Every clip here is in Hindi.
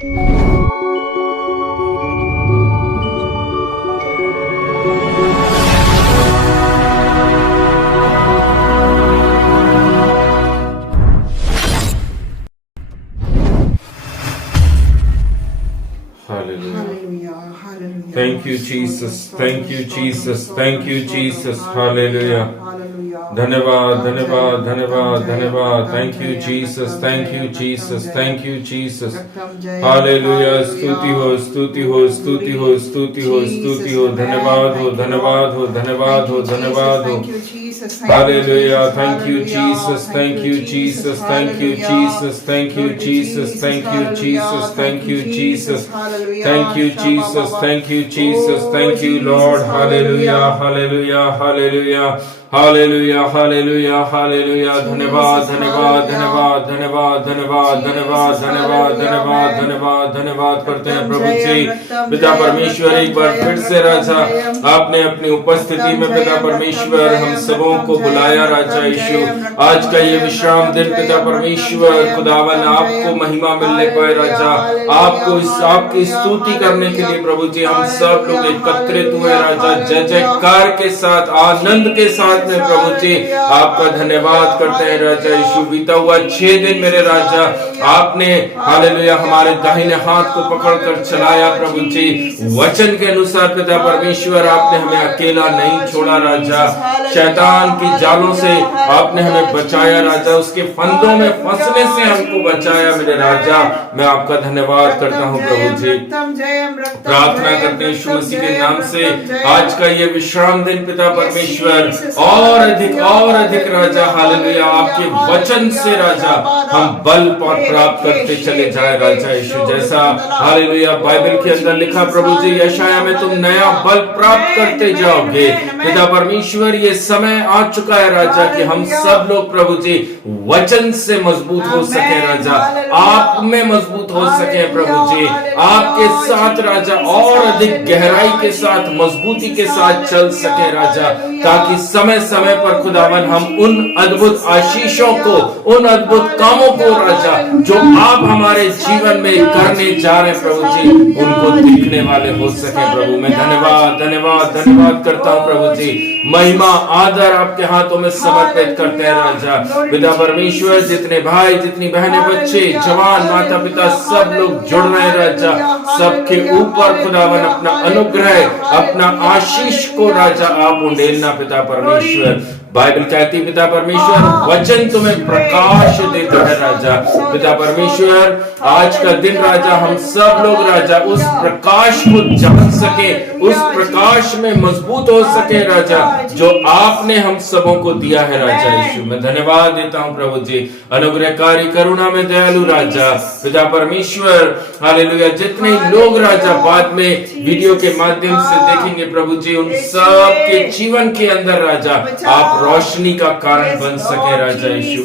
Thank you, Jesus. Thank you, Jesus. Thank you, Jesus. Hallelujah. धन्यवाद धन्यवाद धन्यवाद धन्यवाद. Thank you, Jesus. Thank you, Jesus. Thank you, Jesus. Hallelujah. स्तुति हो स्तुति हो स्तुति हो स्तुति हो स्तुति हो. धन्यवाद हो धन्यवाद हो धन्यवाद हो धन्यवाद हो. Hallelujah. Thank you, Jesus. Thank you, Jesus. Thank you, Jesus. Thank you, Jesus. Thank you, Jesus. Thank you, Jesus. Thank you, Jesus. Thank you, Jesus. Thank you, Lord. Hallelujah. Hallelujah. Hallelujah. Hallelujah. Hallelujah. Hallelujah. धन्यवाद धन्यवाद धन्यवाद धन्यवाद धन्यवाद धन्यवाद धन्यवाद धन्यवाद धन्यवाद धन्यवाद करते हैं प्रभु जी. पिता परमेश्वर, एक बार फिर से राजा आपने अपनी उपस्थिति में पिता परमेश्वर हम सबों को बुलाया राजा यीशु. आज का ये विश्राम दिन पिता परमेश्वर खुदावन आपको महिमा मिलने पाए राजा. आपको आपकी स्तुति करने के लिए प्रभु जी हम सब लोग एकत्रित हुए राजा. जय जयकार के साथ आनंद के साथ में प्रभु जी आपका धन्यवाद करते हैं राजा यीशु. बीता हुआ 6 दिन मेरे राजा आपने हालेलुया हमारे दाहिने हाथ को पकड़कर चलाया प्रभु जी. वचन के अनुसार पिता परमेश्वर आपने हमें अकेला नहीं छोड़ा राजा. शैतान की जालों से आपने हमें बचाया राजा. उसके फंदों में फंसने से हमको बचाया मेरे राजा. मैं आपका धन्यवाद करता हूँ प्रभु जी. प्रार्थना करते हैं यीशु मसीह के नाम से आज का ये विश्राम दिन पिता परमेश्वर और अधिक राजा हालेलुया आपके वचन से राजा हम बल प्राप्त करते चले जाए राजा यीशु. जैसा हालेलुया बाइबल के अंदर लिखा प्रभु जी यशाया में तुम नया बल प्राप्त करते जाओगे. पिता परमेश्वर ये समय आ चुका है राजा कि हम सब लोग प्रभु जी वचन से मजबूत हो सके राजा. आप में मजबूत हो सके प्रभु जी. आपके साथ राजा और अधिक गहराई के साथ मजबूती के साथ चल सके राजा. ताकि समय समय पर खुदावन हम उन अद्भुत आशीषों को उन अद्भुत कामों को राजा जो आप हमारे जीवन में करने जा रहे हैं प्रभु जी उनको देखने वाले हो सके प्रभु. मैं धन्यवाद धन्यवाद धन्यवाद करता हूँ प्रभु जी. महिमा आदर आपके हाथों में समर्पित करते हैं राजा. पिता परमेश्वर जितने भाई जितनी बहनें बच्चे जवान माता पिता सब लोग जुड़ रहे हैं राजा. सबके ऊपर खुदावन अपना अनुग्रह अपना आशीष को राजा आप उंडेलना पिता परमेश्वर. बाइबल कहती पिता परमेश्वर वचन तुम्हें प्रकाश देता है राजा. पिता परमेश्वर आज का दिन राजा हम सब लोग राजा उस प्रकाश को जान सके उस प्रकाश में मजबूत हो सके राजा जो आपने हम सबों को दिया है राजा यीशु. मैं धन्यवाद देता हूँ प्रभु जी. अनुग्रहकारी करुणा में दयालु राजा पिता परमेश्वर हालेलुया जितने लोग राजा बाद में वीडियो के माध्यम से देखेंगे प्रभु जी उन सब के जीवन के अंदर राजा आप रोशनी का कारण बन सके राजा यीशु.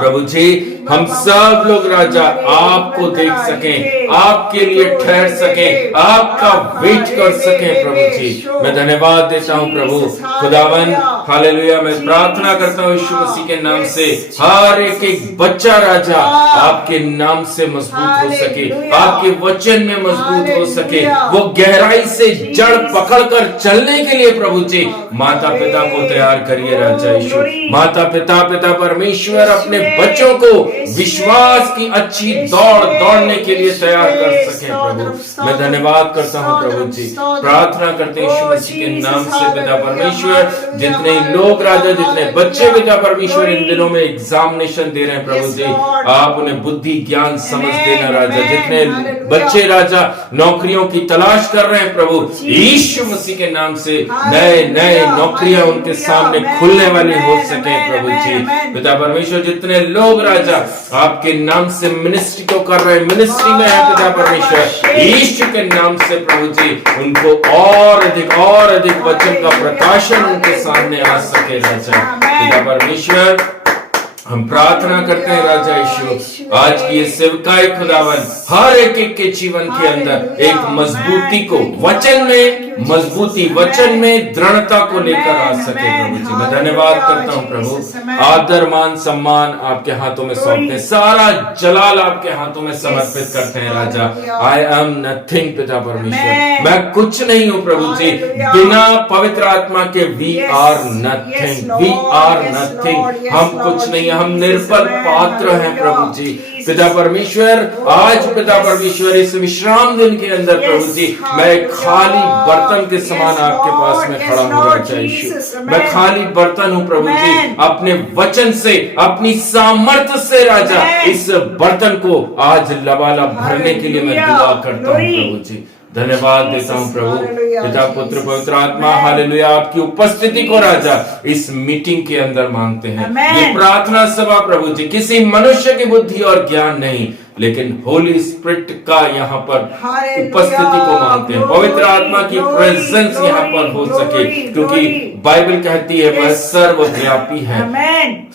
प्रभु जी हम सब लोग राजा आपको देख सकें आपके लिए ठहर सकें आपका वेट कर सकें प्रभु जी. मैं धन्यवाद देता हूँ प्रभु खुदावन हालेलुया. मैं प्रार्थना करता हूँ यीशु मसीह के नाम से हर एक बच्चा राजा आपके नाम से मजबूत हो सके आपके वचन में मजबूत हो सके. वो गहराई से जड़ पकड़कर चलने के लिए प्रभु जी माता पिता को तैयार करिए राजा यीशु. माता पिता परमेश्वर अपने बच्चों को विश्वास की अच्छी दौड़ दौड़ने के लिए तैयार कर सके प्रभु. मैं धन्यवाद करता हूँ प्रभु जी. प्रार्थना करते हैं यीशु मसीह के नाम से पिता परमेश्वर जितने लोग राजा जितने बच्चे पिता परमेश्वर इन दिनों में एग्जामिनेशन दे रहे हैं प्रभु जी आप उन्हें बुद्धि ज्ञान समझ देना राजा. जितने बच्चे राजा नौकरियों की तलाश कर रहे हैं प्रभु यीशु मसीह के नाम से नए नए नौकरियां उनके सामने खुलने वाली हो सके प्रभु जी. पिता परमेश्वर जितने लोग राजा आपके नाम से मिनिस्ट्री को कर रहे हैं मिनिस्ट्री में है पिता परमेश्वर यीशु के नाम से प्रभु जी उनको और अधिक वचन का प्रकाशन उनके सामने आ सके राजा. पिता परमेश्वर हम प्रार्थना करते हैं राजा यीशु आज की ये सेवकाई खुदावन हर एक के जीवन के अंदर एक मजबूती को वचन में मजबूती, वचन में दृढ़ता को लेकर आ सके प्रभु जी। मैं धन्यवाद करता हूँ प्रभु। आदर मान सम्मान आपके हाथों में सौंपते, सारा जलाल आपके हाथों में समर्पित करते हैं राजा। आई एम नथिंग पिता परमेश्वर, मैं कुछ नहीं हूँ प्रभु जी, बिना पवित्र आत्मा के we are nothing, we are nothing. हम कुछ नहीं, हम निर्बल पात्र हैं प्रभु जी। पिता परमेश्वर, आज पिता परमेश्वर इस विश्राम दिन के अंदर प्रभु जी, मैं खाली बर्तन के समान आपके पास में खड़ा हूँ राजा यीशु। मैं खाली बर्तन हूँ प्रभु जी, अपने वचन से, अपनी सामर्थ्य से राजा इस बर्तन को आज लबालब भरने के लिए मैं दुआ करता हूँ प्रभु जी। धन्यवाद देता हूँ प्रभु, पिता पुत्र पवित्र आत्मा, हालेलुया। आपकी उपस्थिति को राजा इस मीटिंग के अंदर मांगते हैं। ये प्रार्थना सभा प्रभु जी किसी मनुष्य की बुद्धि और ज्ञान नहीं, लेकिन होली स्पिरिट का यहाँ पर उपस्थिति को मांगते हैं। पवित्र आत्मा की प्रेजेंस यहाँ पर हो सके, क्योंकि बाइबल कहती है वह सर्वव्यापी है।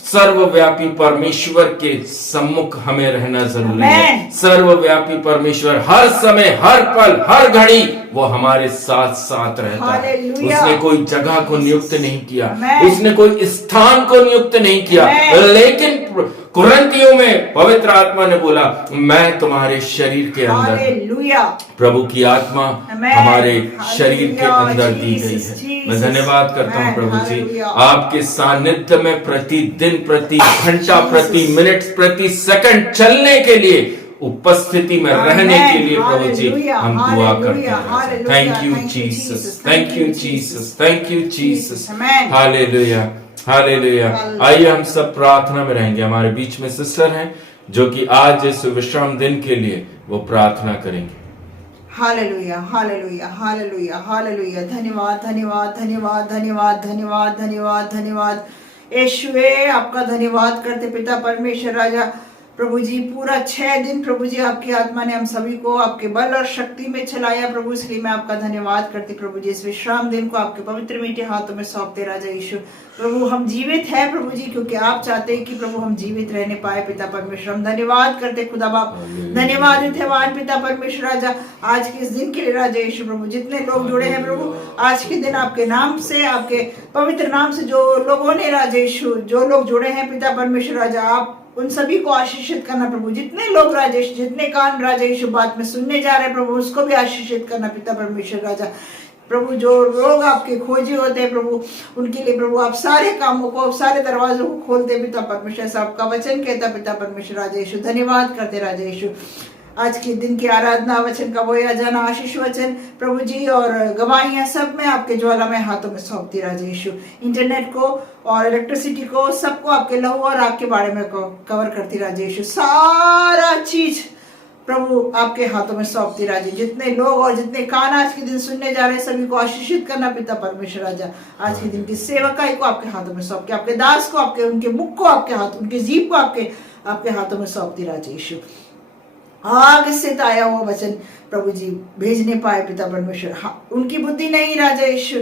सर्वव्यापी परमेश्वर के सम्मुख हमें रहना जरूरी है। सर्वव्यापी परमेश्वर हर समय, हर पल, हर घड़ी वो हमारे साथ साथ रहता है। उसने कोई जगह को नियुक्त नहीं किया, उसने कोई स्थान को नियुक्त नहीं किया, लेकिन कुरिन्थियों में पवित्र आत्मा ने बोला मैं तुम्हारे शरीर के अंदर, प्रभु की आत्मा हमारे शरीर के अंदर दी गई है। मैं धन्यवाद करता हूँ प्रभु जी, आपके सानिध्य में प्रतिदिन, प्रति घंटा, प्रति मिनट, प्रति सेकंड चलने के लिए, उपस्थिति में रहने के लिए प्रभु जी हम दुआ करते हैं। Thank you Jesus, thank you Jesus, thank you Jesus, hallelujah, hallelujah. आइए हम सब प्रार्थना में रहेंगे। हमारे बीच में सिस्टर हैं जो कि आज इस विश्राम दिन के लिए वो प्रार्थना करेंगे। हालेलुया, हालेलुया, हालेलुया, हालेलुया। धन्यवाद, धन्यवाद, धन्यवाद, धन्यवाद, धन्यवाद, धन्यवाद, धन्यवाद यीशुवे, आपका धन्यवाद करते पिता परमेश्वर राजा। प्रभु जी पूरा 6 दिन प्रभु जी आपकी आत्मा ने हम सभी को आपके बल और शक्ति में चलाया प्रभु, इसलिए मैं आपका धन्यवाद करती प्रभु जी। इस विश्राम दिन को आपके पवित्र मीठे हाथों में सौंपते राजा यीशु। प्रभु हम जीवित हैं प्रभु जी, क्योंकि आप चाहते हैं कि प्रभु हम जीवित रहने पाए पिता परमेश्वर। हम धन्यवाद करते खुदा बाप, धन्यवाद नित्यवान पिता परमेश्वर राजा, आज के इस दिन के लिए राजा यीशु। प्रभु जितने लोग जुड़े हैं प्रभु आज के दिन आपके नाम से, आपके पवित्र नाम से जो लोगों ने राजा यीशु, जो लोग जुड़े हैं पिता परमेश्वर राजा, आप उन सभी को आशीषित करना प्रभु। जितने लोग राजेश, जितने कान राजा यीशु बात में सुनने जा रहे हैं प्रभु, उसको भी आशीषित करना पिता परमेश्वर राजा। प्रभु जो लोग आपके खोजे होते हैं प्रभु, उनके लिए प्रभु आप सारे कामों को, सारे दरवाजों को खोलते पिता परमेश्वर। ऐसा आपका वचन कहता पिता परमेश्वर राजा यीशु। धन्यवाद करते राजा यीशु। आज के दिन की आराधना, वचन का बोया जाना, आशीष वचन प्रभु जी और गवाहियां सब में आपके ज्वालामय हाथों में सौंपती राजा यीशु। इंटरनेट को और इलेक्ट्रिसिटी को, सबको आपके लहू और आग के बारे में कवर करती राजा यीशु। सारा चीज प्रभु आपके हाथों में सौंपती राजा। जितने लोग और जितने कान आज के दिन सुनने जा रहे हैं सभी को आशीषित करना पिता परमेश्वर राजा। आज के दिन की सेवकाई को आपके हाथों में सौंप के, आपके दास को, आपके उनके मुख को आपके हाथ, उनके जीभ को आपके हाथों में सौंपती राजा यीशु। आग से ताया हुआ वचन प्रभु जी भेजने पाए पिता परमेश्वर। हाँ, उनकी बुद्धि नहीं राजा यीशु,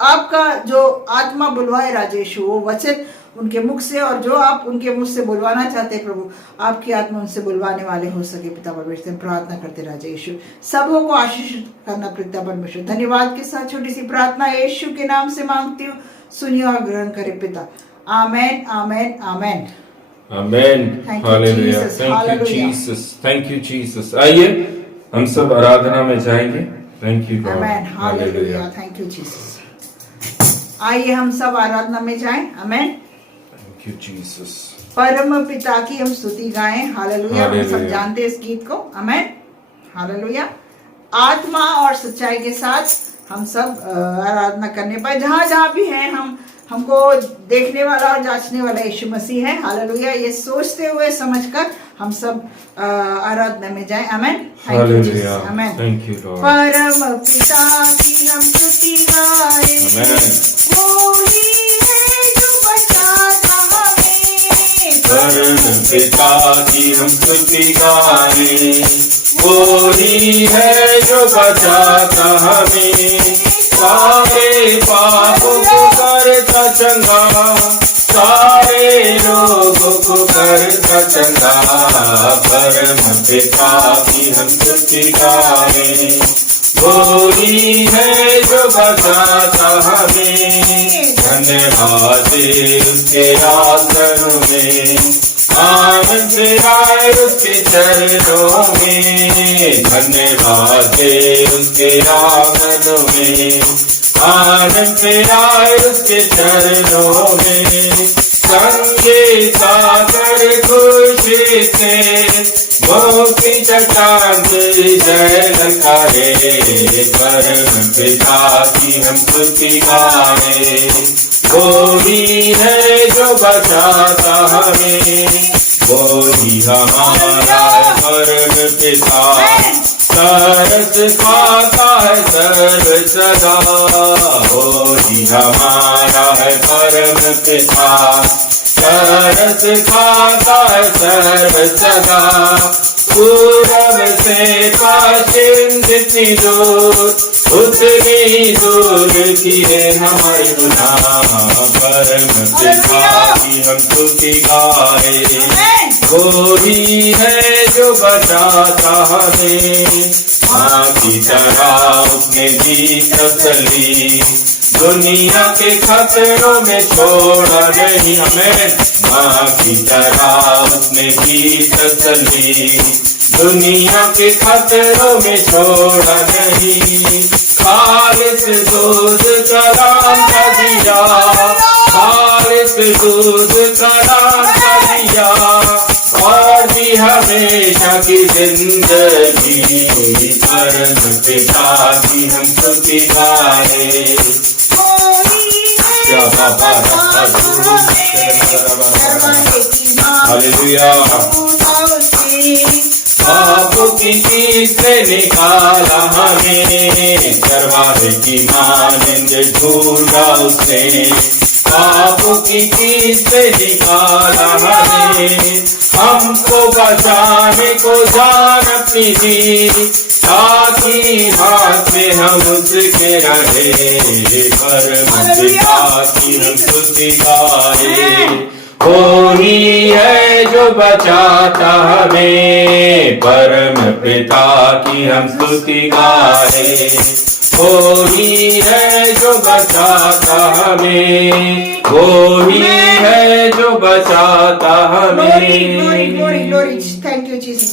आपका जो आत्मा बुलवाए राजा यीशु, वो वचन उनके मुख से, और जो आप उनके मुख से बुलवाना चाहते हैं प्रभु, आपकी आत्मा उनसे बुलवाने वाले हो सके पिता परमेश्वर। प्रार्थना करते राजा यीशु, सबों को आशीषित करना पिता परमेश्वर। धन्यवाद के साथ छोटी सी प्रार्थना यीशु के नाम से मांगती हूँ, सुनिए और ग्रहण करे पिता। आमेन, आमेन, आमेन, आमेन, हालेलुया। Thank you Jesus, thank you Jesus. आइए हम सब आराधना में जाएंगे। थैंक यू गॉड, आमेन, हालेलुया, थैंक यू जीसस। आइए हम सब आराधना में जाएं। आमेन, थैंक यू जीसस। परम पिता की हम स्तुति गाएं। हालेलुया। हम सब जानते हैं इस गीत को। आमेन, हालेलुया। आत्मा और सच्चाई के साथ हम सब आराधना करने पर, जहां जहां भी हैं, हमको देखने वाला और जांचने वाला यीशु मसीह है। हालेलुया। ये सोचते हुए समझकर हम सब आराधना में जाएं। आमेन, थैंक यू जीसस। आमेन, थैंक यू लॉर्ड। परम पिता की हम स्तुति गाएं, वो ही है जो बचाता हमें। परम पिता की हम स्तुति गाएं, वो ही है जो बचाता हमें। सारे पापों को करता चंगा, सारे रोगों को करता चंगा। परम पिता की हम स्तुति गाएं, कोई है जो बचाता हमें, धन्यवाद दे उसके आसन में, आनंद से आए उसके चरणों में, धन्यवाद दे उसके आंगन में, आनंद से आए उसके चरणों में, संगे सागर खुशी से मोती चट्टान जय ललकारे, परम पिता की हम स्तुति गाए, कोई है जो बचाता हमें, कोई हमारा परम पिता, तरस खाता है सर्व सदा, कोई हमारा है परम पिता, तरस खाता है सर्व सदा, पूरब से पश्चिम जितनी दूर, उतनी दूर की है हमारी गुनाह, परम पिता की हम स्तुति गाए, कोई है जो बचाता हमें, माँ की तरह उसने दी तसल्ली, दुनिया के खतरों में छोड़ा नहीं हमें, माँ की तरह उसने दी तसल्ली, दुनिया के खतरों में छोड़ा नहीं, खालिस दूध कलाम का दिया, खालिस दूध कलाम का दिया, और भी हमेशा की जिंदगी, परम पिता की हम स्तुति गाए, हालेलुया, पापों की चीज से निकाला हमें, चरवाहे की मानिंद ढूंढा उसने, पापों की चीज से निकाला हमें, हमको बचाने को जान अपनी दी, ताकि हाथ में हम उसके रहे, परम पिता की हम स्तुति गाए, कोई है जो बचाता हमें, परम पिता की हम स्तुति गाए, कोई है जो बचाता हमें, कोई है जो बचाता हमें। Glory, thank you Jesus.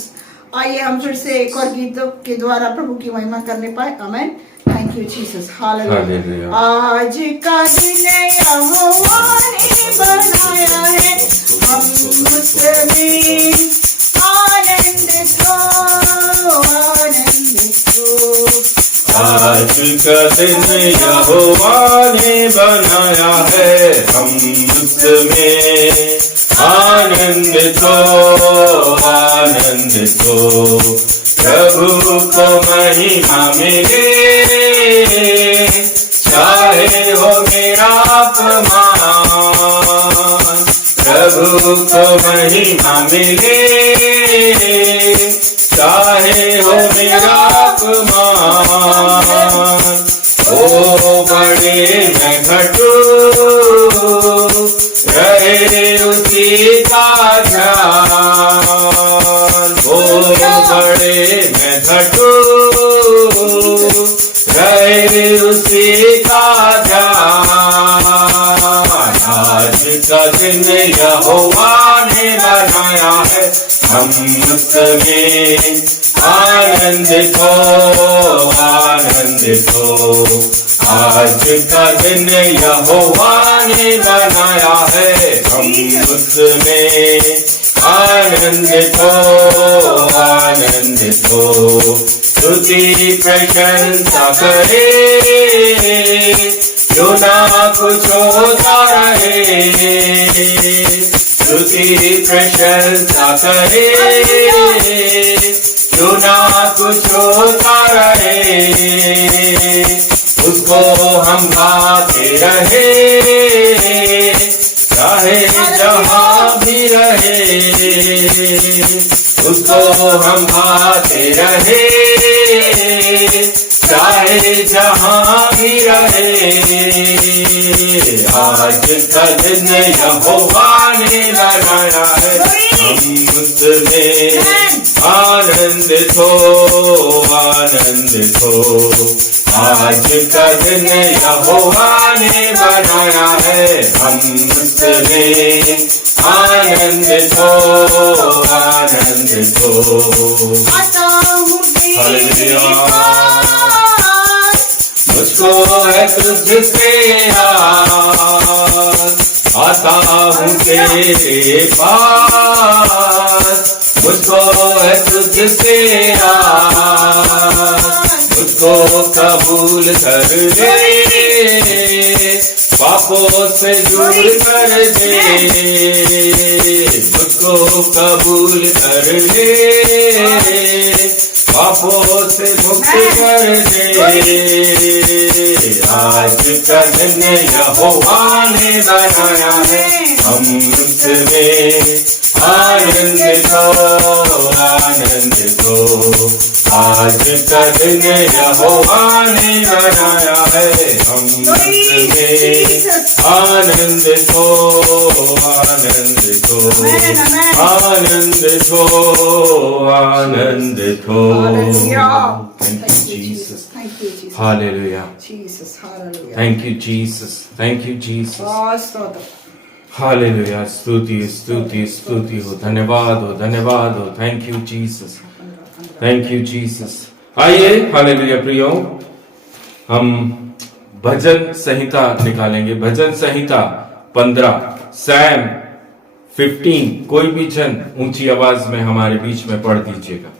आइए हम फिर से एक और गीतों के द्वारा प्रभु की महिमा करने पाए। आमेन। Thank you Jesus. हालेलुया। आज का दिन यहोवा ने बनाया है, हम उसमें आनंद को, आनंद को। आज का दिन यहोवा ने बनाया है, हम उसमें आनंद को, आनंद को। प्रभु को महिमा मिले, चाहे हो मेरा अपमान, प्रभु को महिमा मिले, चाहे हो मेरा अपमान। ओ बड़े मैं घटू, रहे उसी का ध्यान। ओ बड़े मैं घटू, रहे उसी का ध्यान। आज का दिन यहोवा ने बनाया है, हम उसमें आनंद को, आनंद को। आज का दिन यहोवा ने बनाया है, हम उसमें आनंद को, आनंद को। स्तुति प्रशंसा करे, जो ना कुछ होता रहे। स्तुति प्रशंसा करे, जो ना कुछ होता रहे। उसको हम गाते रहे, चाहे जहाँ भी रहे। उसको हम गाते रहे, चाहे जहाँ भी रहे। आज का दिन यहोवा ने बनाया है, हम उसमें आनंद आनंदित हो, आनंदित हो। आज का दिन यहोवा ने बनाया है, हम उसमें आनंदित हो, आनंदित हो। आता हूँ हालेलुया। मुझको है तुझसे आस, आता हूँ तेरे पास। मुझको है तुझसे आस, मुझको कबूल कर ले, पापों से दूर कर दे। मुझको कबूल कर ले, पापों से मुक्त कर दे। आज का दिन यहोवा ने बनाया है, हम उसमें आनंदित हो, आनंदित हो। आज का दिन यहोवा ने बनाया है, हम उसमें आनंदित हो, आनंदित हो, आनंदित हो, आनंदित हो। Thank you, Jesus. Thank you, Jesus. Hallelujah. Jesus, hallelujah. Thank you, Jesus. Thank you, Jesus. स्तोत्र। हालेलुया। स्तुति स्तुति स्तुति हो, धन्यवाद हो, धन्यवाद हो। Thank you Jesus, thank you Jesus. आइए हालेलुया प्रियो, हम भजन संहिता निकालेंगे। भजन संहिता 15, सैम 15। कोई भी जन ऊंची आवाज में हमारे बीच में पढ़ दीजिएगा।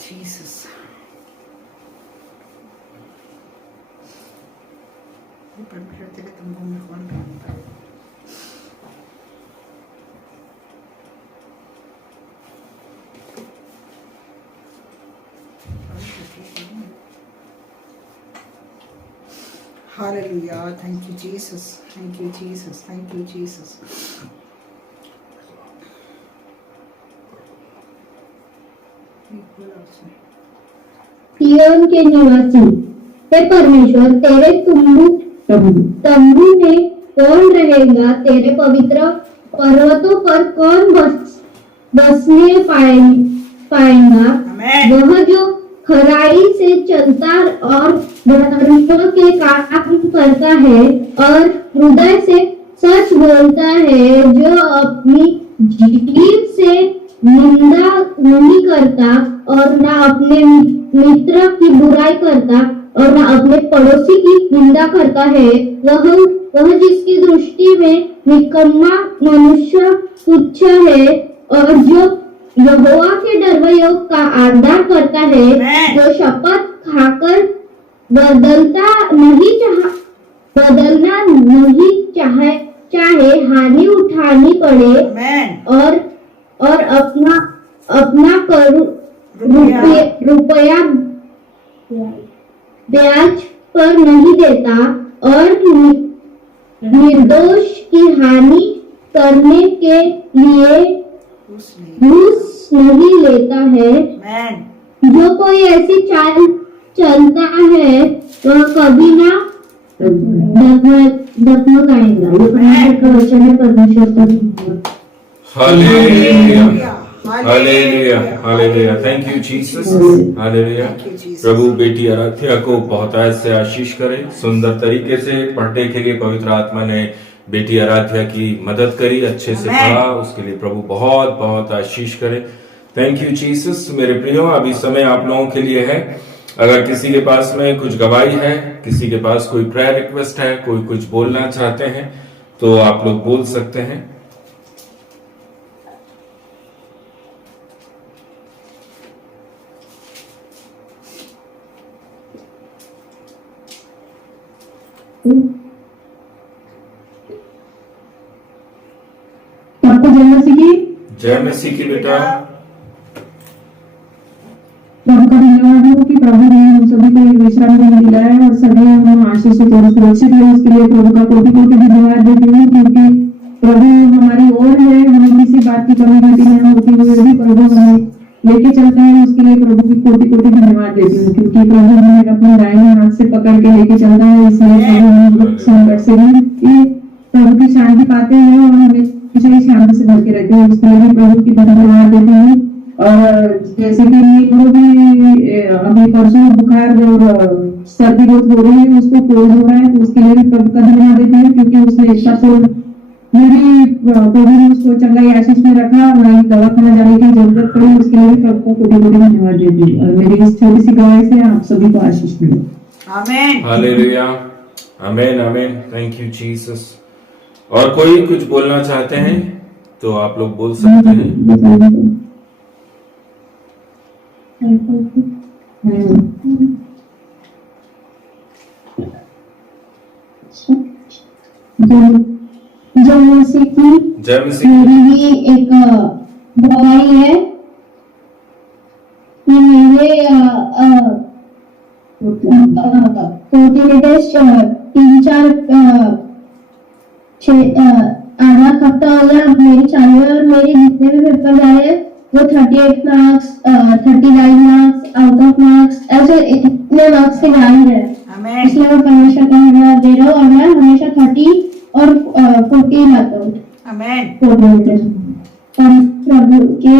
Jesus. परमेश्वर तेरे तंबू में कौन रहता है? Hallelujah. Thank you, Jesus. Thank you, Jesus. Thank you, Jesus. सिय्योन के निवासी, हे परमेश्वर, तेरे तंबू में कौन रहेगा? तेरे पवित्र पर्वतों पर कौन बसने पाएगा? वह जो खराई से चलता और धर्म के काम करता है और हृदय से सच बोलता है, जो अपनी जीभ से निंदा नहीं करता और न अपने मित्र की बुराई करता और न अपने पड़ोसी की निंदा करता है। वह जिसकी दृष्टि में निकम्मा मनुष्य तुच्छ है और जो यहोवा के डरवयों का आदर करता है, जो शपथ खाकर बदलना नहीं चाहे हानि उठानी पड़े और अपना रुपया ब्याज पर नहीं देता और निर्दोष की हानि करने के लिए घूस नहीं लेता है। जो कोई ऐसी चाल चलता है वह कभी ना डगमगाएगा। ये परमेश्वर का वचन है, परमेश्वर का धन्यवाद। हालेलुया, हालेलुया, हालेलुया। थैंक यू जीसस, हालेलुया। प्रभु बेटी आराध्या को बहुत से आशीष करे। सुंदर तरीके से पढ़ने के लिए पवित्र आत्मा ने बेटी आराध्या की मदद करी, अच्छे से पढ़ा, उसके लिए प्रभु बहुत बहुत आशीष करे। Thank you Jesus. मेरे प्रियो, अभी समय आप लोगों के लिए है। अगर किसी के पास में कुछ गवाही है, किसी के पास कोई प्रेयर रिक्वेस्ट है, कोई कुछ बोलना चाहते हैं, तो आप लोग बोल सकते हैं। आपको जय मसीह की बेटा। प्रभु का धन्यवाद हो कि प्रभु ने हम सभी को एक विश्राम दिन दिया है और सभी हम आशीषित और सुरक्षित है। उसके लिए प्रभु का कोटि कोटि धन्यवाद देती हूँ, क्योंकि प्रभु हमारी ओर है, हमें किसी बात की कमी घटी नहीं होती हुई भी प्रभु हमें लेके चलता है। उसके लिए प्रभु की कोटि कोटि धन्यवाद देती हूँ, क्योंकि प्रभु हमें अपने दाहिने हाथ से पकड़ के लेके चलता है। इसलिए प्रभु हम संकट से भी प्रभु की शांति पाते हैं और हमें हमेशा ही शांति से भर के रहते हैं, उसके लिए भी प्रभु की धन्यवाद देती हूँ। और जैसे कि नीलू भी अभी परसों बुखार और सर्दी बहुत हो रही है, उसको कोल्ड हो रहा है, तो उसके लिए भी प्रभु का धन्यवाद देती हूँ, क्योंकि उसने इतना तो मेरी प्रभु ने उसको चंगाई आशीष में रखा, वहीं दवाखाना जाने की जरूरत पड़ी, उसके लिए भी प्रभु को कोटि कोटि धन्यवाद देती हूँ। और मेरी इस छोटी सी गवाही से आप सभी को आशीष मिले। आमेन। हालेलुया, आमेन, आमेन। Thank you Jesus. और कोई कुछ बोलना चाहते हैं तो आप लोग बोल सकते हैं। जैसे कि जय मसीह। मेरी भी एक गवाही है कि मेरे कोऑर्डिनेटर्स 8 हफ्ता हो गया मेरी चालू है, और मेरे जितने भी पेपर जा रहे हैं वो 38 marks 39 marks out of marks ऐसे इतने मार्क्स के जा रहे हैं। आमेन। इसलिए मैं परमेश्वर का धन्यवाद दे रहा हूँ, और मैं हमेशा 30 और 40 लाता हूँ आमेन। कोऑर्डिनेटर। और प्रभु के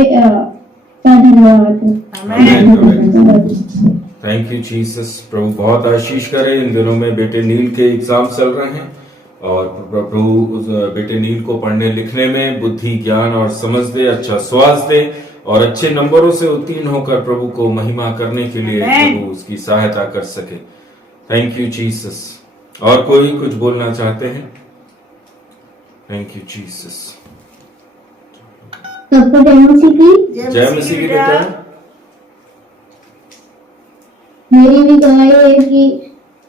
का धन्यवाद है। आमेन। Thank you Jesus. प्रभु बहुत आशीष करे। इन दिनों में बेटे नील के एग्जाम चल रहे हैं और प्रभु उस बेटे नील को पढ़ने लिखने में बुद्धि ज्ञान और समझ दे, अच्छा स्वास्थ्य दे और अच्छे नंबरों से उत्तीर्ण होकर प्रभु को महिमा करने के लिए प्रभु उसकी सहायता कर सके। Thank you Jesus. और कोई कुछ बोलना चाहते हैं? Thank you Jesus. सबको जय मसीह की। जय मसीह की बेटा। मेरी भी गवाही है कि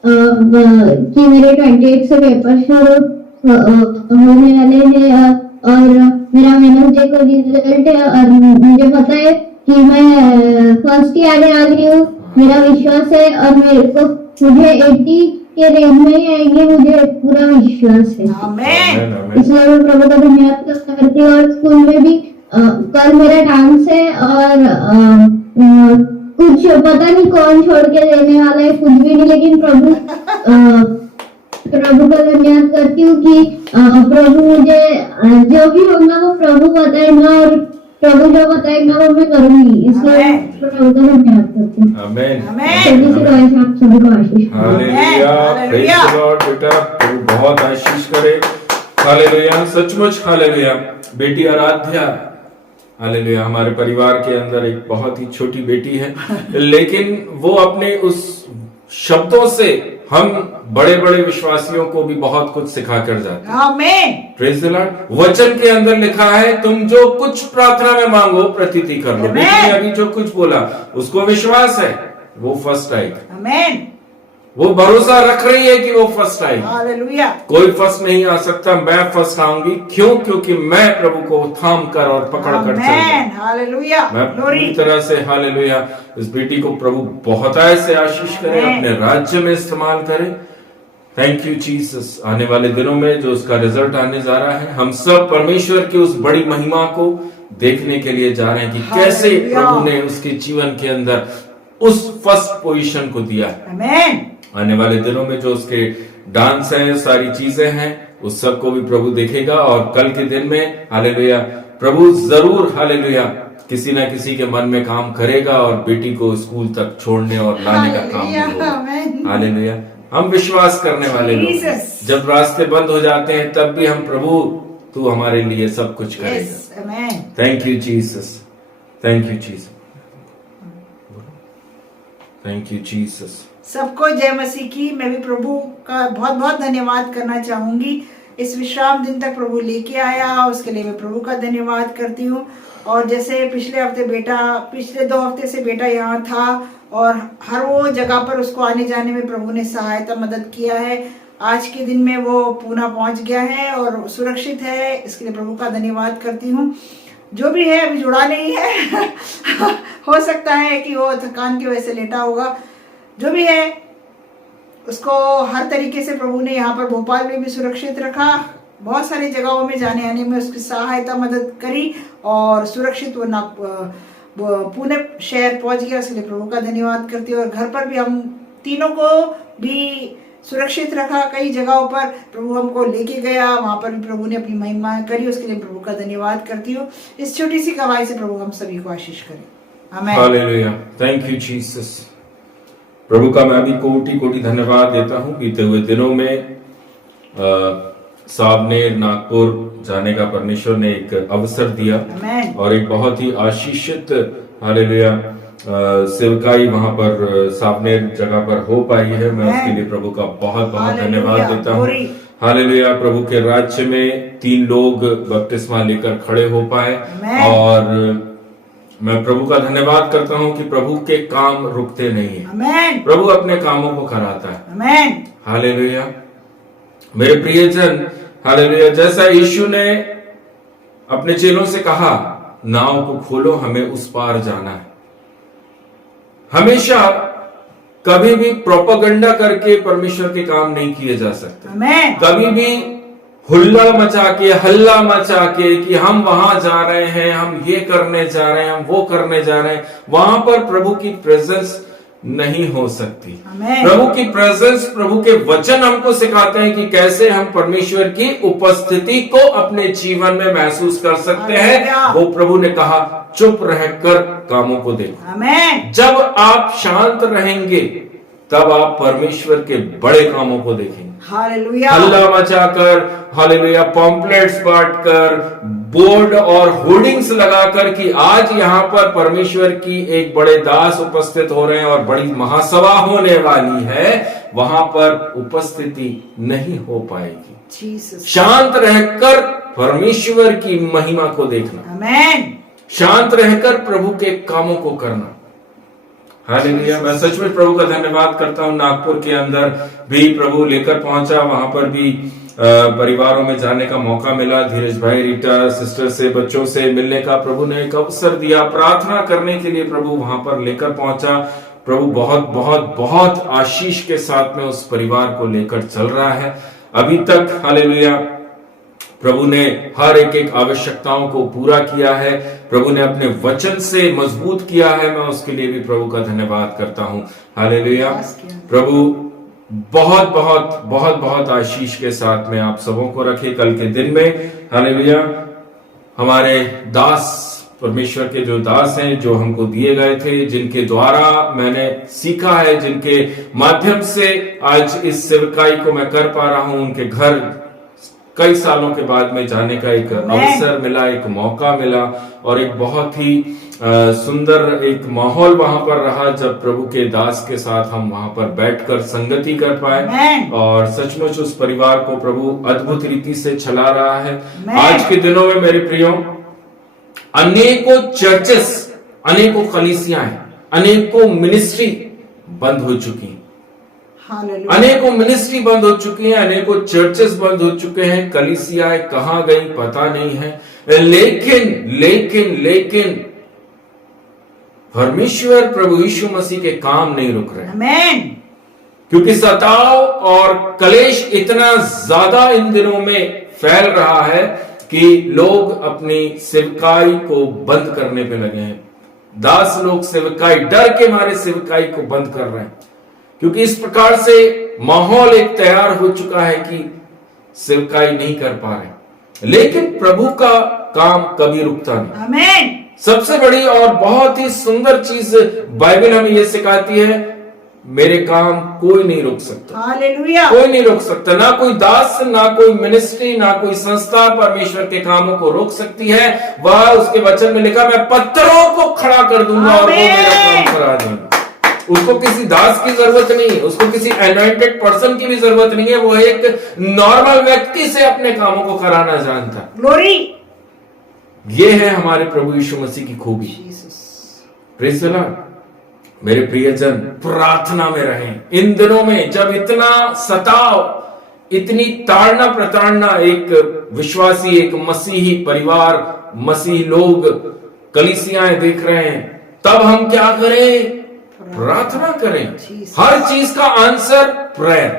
मेरे 28 से पेपर शुरू होने वाले हैं, और मेरा वेडनेसडे को रिजल्ट है, और मुझे पता है कि मैं फर्स्ट ही आने वाली हूँ। मेरा विश्वास है, और मुझे 80 के रेंज में ही आएंगे, मुझे पूरा विश्वास है। आमेन। इसलिए मैं प्रभु का धन्यवाद करती हूँ। और स्कूल में भी कल मेरा डांस है, और कुछ पता नहीं कौन छोड़ के देने वाला है, कुछ भी नहीं, लेकिन प्रभु का धन्यवाद करती हूँ कि प्रभु मुझे जो भी होगा वो प्रभु बताएगा, और प्रभु जो बताएगा वो मैं करूंगी। इसलिए प्रभु का धन्यवाद करती हूँ। आमेन। जल्दी से गए आप सभी को आशीष। हालेलुया, प्रेज द लॉर्ड। बेटा प्रभु बहुत आशीष करे। हालेलुया, सचमुच हालेलुया। बेटी आराध्या, हालेलुया, हमारे परिवार के अंदर एक बहुत ही छोटी बेटी है, लेकिन वो अपने उस शब्दों से हम बड़े बड़े विश्वासियों को भी बहुत कुछ सिखा कर जाते हैं। आमेन। Praise the Lord. वचन के अंदर लिखा है, तुम जो कुछ प्रार्थना में मांगो प्रतीति कर लो। बेटी ने अभी जो कुछ बोला उसको विश्वास है वो फर्स्ट आएगी। आमेन। वो भरोसा रख रही है कि वो फर्स्ट आएगी। हालेलुया। कोई फर्स्ट नहीं आ सकता, मैं फर्स्ट आऊंगी। क्यों? क्योंकि मैं प्रभु को थाम कर और पकड़ कर चल आमेन। हालेलुया। मैं ग्लोरी। पूरी तरह से हालेलुया इस बेटी को प्रभु बहुत ऐसे आशीष करे, अपने राज्य में इस्तेमाल करे। Thank you Jesus. आने वाले दिनों में जो उसका रिजल्ट आने जा रहा है, हम सब परमेश्वर की उस बड़ी महिमा को देखने के लिए जा रहे हैं कि कैसे प्रभु ने उसके जीवन के अंदर उस फर्स्ट पोजीशन को दिया। आमेन। आने वाले दिनों में जो उसके डांस हैं, सारी चीजें हैं, उस सब को भी प्रभु देखेगा। और कल के दिन में हालेलुया प्रभु जरूर हालेलुया किसी ना किसी के मन में काम करेगा और बेटी को स्कूल तक छोड़ने और लाने का काम भी होगा। हालेलुया। हम विश्वास करने वाले लोग हैं। जब रास्ते बंद हो जाते हैं तब भी हम प्रभु तू हमारे लिए सब कुछ करेगा। आमेन। Thank you Jesus. Thank you Jesus. Thank you Jesus. सबको जय मसीह की। मैं भी प्रभु का बहुत बहुत धन्यवाद करना चाहूंगी। इस विश्राम दिन तक प्रभु लेके आया, उसके लिए मैं प्रभु का धन्यवाद करती हूँ। और जैसे पिछले 2 हफ्ते से बेटा यहाँ था, और हर वो जगह पर उसको आने जाने में प्रभु ने सहायता मदद किया है। आज के दिन में वो पूना पहुंच गया है और सुरक्षित है, इसके लिए प्रभु का धन्यवाद करती हूँ। जो भी है अभी जुड़ा नहीं है हो सकता है कि वो थकान की वजह से लेटा होगा। जो भी है उसको हर तरीके से प्रभु ने यहाँ पर भोपाल में भी सुरक्षित रखा, बहुत सारी जगहों में जाने आने में उसकी सहायता मदद करी, और सुरक्षित वो पुणे शहर पहुंच गया। इसलिए प्रभु का धन्यवाद करती हूँ। और घर पर भी हम तीनों को भी सुरक्षित रखा, कई जगहों पर प्रभु हमको लेके गया, वहां पर भी प्रभु ने अपनी महिमा करी, उसके लिए प्रभु का धन्यवाद करती हूँ। इस छोटी सी कमाई से प्रभु हम सभी को आशीष करे। आमीन। Hallelujah, thank you Jesus. प्रभु का मैं भी कोटि कोटि धन्यवाद देता हूँ। बीते हुए दिनों में सावनेर नागपुर जाने का परमेश्वर ने एक अवसर दिया आमीन। और एक बहुत ही आशीषित हालेलुया सेवकाई वहां पर सावनेर जगह पर हो पाई है। मैं उसके लिए प्रभु का बहुत बहुत धन्यवाद देता हूँ। हालेलुया, प्रभु के राज्य में 3 लोग बपतिस्मा लेकर खड़े हो पाए और मैं प्रभु का धन्यवाद करता हूँ कि प्रभु के काम रुकते नहीं है। आमीन। प्रभु अपने कामों को कराता है। आमीन। हालेलुया, मेरे प्रियजन, हालेलुया, जैसा यीशु ने अपने चेलों से कहा नाव को खोलो, हमें उस पार जाना है। हमेशा कभी भी प्रोपेगेंडा करके परमेश्वर के काम नहीं किए जा सकते। आमीन। कभी भी हुल्ला मचा के, हल्ला मचा के कि हम वहां जा रहे हैं, हम ये करने जा रहे हैं, हम वो करने जा रहे हैं, वहां पर प्रभु की प्रेजेंस नहीं हो सकती। प्रभु की प्रेजेंस, प्रभु के वचन हमको सिखाते हैं कि कैसे हम परमेश्वर की उपस्थिति को अपने जीवन में महसूस कर सकते हैं। वो प्रभु ने कहा चुप रहकर कामों को देखो। आमीन। जब आप शांत रहेंगे तब आप परमेश्वर के बड़े कामों को देखेंगे। हालेलुया। हल्ला मचाकर, हालेलुया, पॉम्पलेट्स बांटकर, बोर्ड और होर्डिंग्स लगाकर कि आज यहाँ पर परमेश्वर की एक बड़े दास उपस्थित हो रहे हैं और बड़ी महासभा होने वाली है, वहां पर उपस्थिति नहीं हो पाएगी। शांत रहकर परमेश्वर की महिमा को देखना, आमीन। शांत रहकर प्रभु के कामों को करना। हालेलुया, मैं सच में प्रभु का धन्यवाद करता हूँ। नागपुर के अंदर भी प्रभु लेकर पहुंचा, वहां पर भी परिवारों में जाने का मौका मिला। धीरज भाई, रीटा सिस्टर से, बच्चों से मिलने का प्रभु ने एक अवसर दिया। प्रार्थना करने के लिए प्रभु वहां पर लेकर पहुंचा। प्रभु बहुत बहुत बहुत आशीष के साथ में उस परिवार को लेकर चल रहा है अभी तक। हालेलुया, प्रभु ने हर एक आवश्यकताओं को पूरा किया है। प्रभु ने अपने वचन से मजबूत किया है। मैं उसके लिए भी प्रभु का धन्यवाद करता हूं। हालेलुया, प्रभु बहुत बहुत बहुत बहुत आशीष के साथ में आप सबों को रखे कल के दिन में। हालेलुया, हमारे दास, परमेश्वर के जो दास हैं, जो हमको दिए गए थे, जिनके द्वारा मैंने सीखा है, जिनके माध्यम से आज इस सेवकाई को मैं कर पा रहा हूं, उनके घर कई सालों के बाद में जाने का एक अवसर मिला, एक मौका मिला और एक बहुत ही सुंदर एक माहौल वहां पर रहा जब प्रभु के दास के साथ हम वहां पर बैठकर संगति कर पाए। और सचमुच उस परिवार को प्रभु अद्भुत रीति से चला रहा है। आज के दिनों में मेरे प्रियो, अनेकों चर्चेस, अनेकों कलीसियां, अनेकों मिनिस्ट्री बंद हो चुकी हैं। अनेकों मिनिस्ट्री बंद हो चुकी हैं, अनेकों चर्चेस बंद हो चुके हैं। कलीसियाएं कहां गई पता नहीं है। लेकिन लेकिन लेकिन परमेश्वर प्रभु यीशु मसीह के काम नहीं रुक रहे। आमीन। क्योंकि सताव और कलेश इतना ज्यादा इन दिनों में फैल रहा है कि लोग अपनी सेवकाई को बंद करने पे लगे हैं। दास लोग सेवकाई, डर के मारे सेवकाई को बंद कर रहे हैं, क्योंकि इस प्रकार से माहौल एक तैयार हो चुका है कि सेवकाई नहीं कर पा रहे। लेकिन प्रभु का काम कभी रुकता नहीं। आमीन। सबसे बड़ी और बहुत ही सुंदर चीज बाइबल हमें यह सिखाती है, मेरे काम कोई नहीं रोक सकता। हालेलुया। कोई नहीं रोक सकता, ना कोई दास, ना कोई मिनिस्ट्री, ना कोई संस्था परमेश्वर के कामों को रोक सकती है। वह उसके वचन में लिखा, मैं पत्थरों को खड़ा कर दूंगा और वो मेरा काम करा देंगे। उसको किसी दास की जरूरत नहीं है, उसको किसी अनॉइंटेड पर्सन की भी जरूरत नहीं है। वो एक नॉर्मल व्यक्ति से अपने कामों को कराना जानता है। ग्लोरी। ये है हमारे प्रभु यीशु मसीह की खूबी। Praise the Lord. मेरे प्रियजन, प्रार्थना में रहें। इन दिनों में जब इतना सताव, इतनी ताड़ना प्रताड़ना एक विश्वासी, एक मसीही परिवार, मसीही लोग, कलीसियाएं देख रहे हैं, तब हम क्या करें? प्रार्थना करें। हर चीज का आंसर प्रेयर,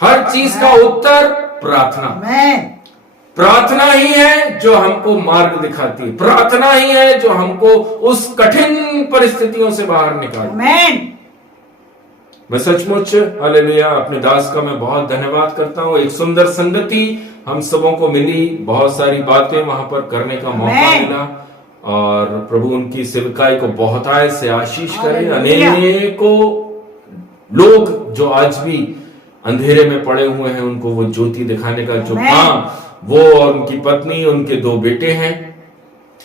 हर चीज का उत्तर प्रार्थना। प्रार्थना ही है जो हमको मार्ग दिखाती है, प्रार्थना ही है जो हमको उस कठिन परिस्थितियों से बाहर निकालती है। मैं सचमुच हालेलुया अपने दास का मैं बहुत धन्यवाद करता हूँ। एक सुंदर संगति हम सबों को मिली, बहुत सारी बातें वहां पर करने का मौका मिला, और प्रभु उनकी सेवकाई को बहुत आय से आशीष करे। अनेकों लोग जो आज भी अंधेरे में पड़े हुए हैं, उनको वो ज्योति दिखाने का जो काम वो और उनकी पत्नी, उनके 2 बेटे हैं,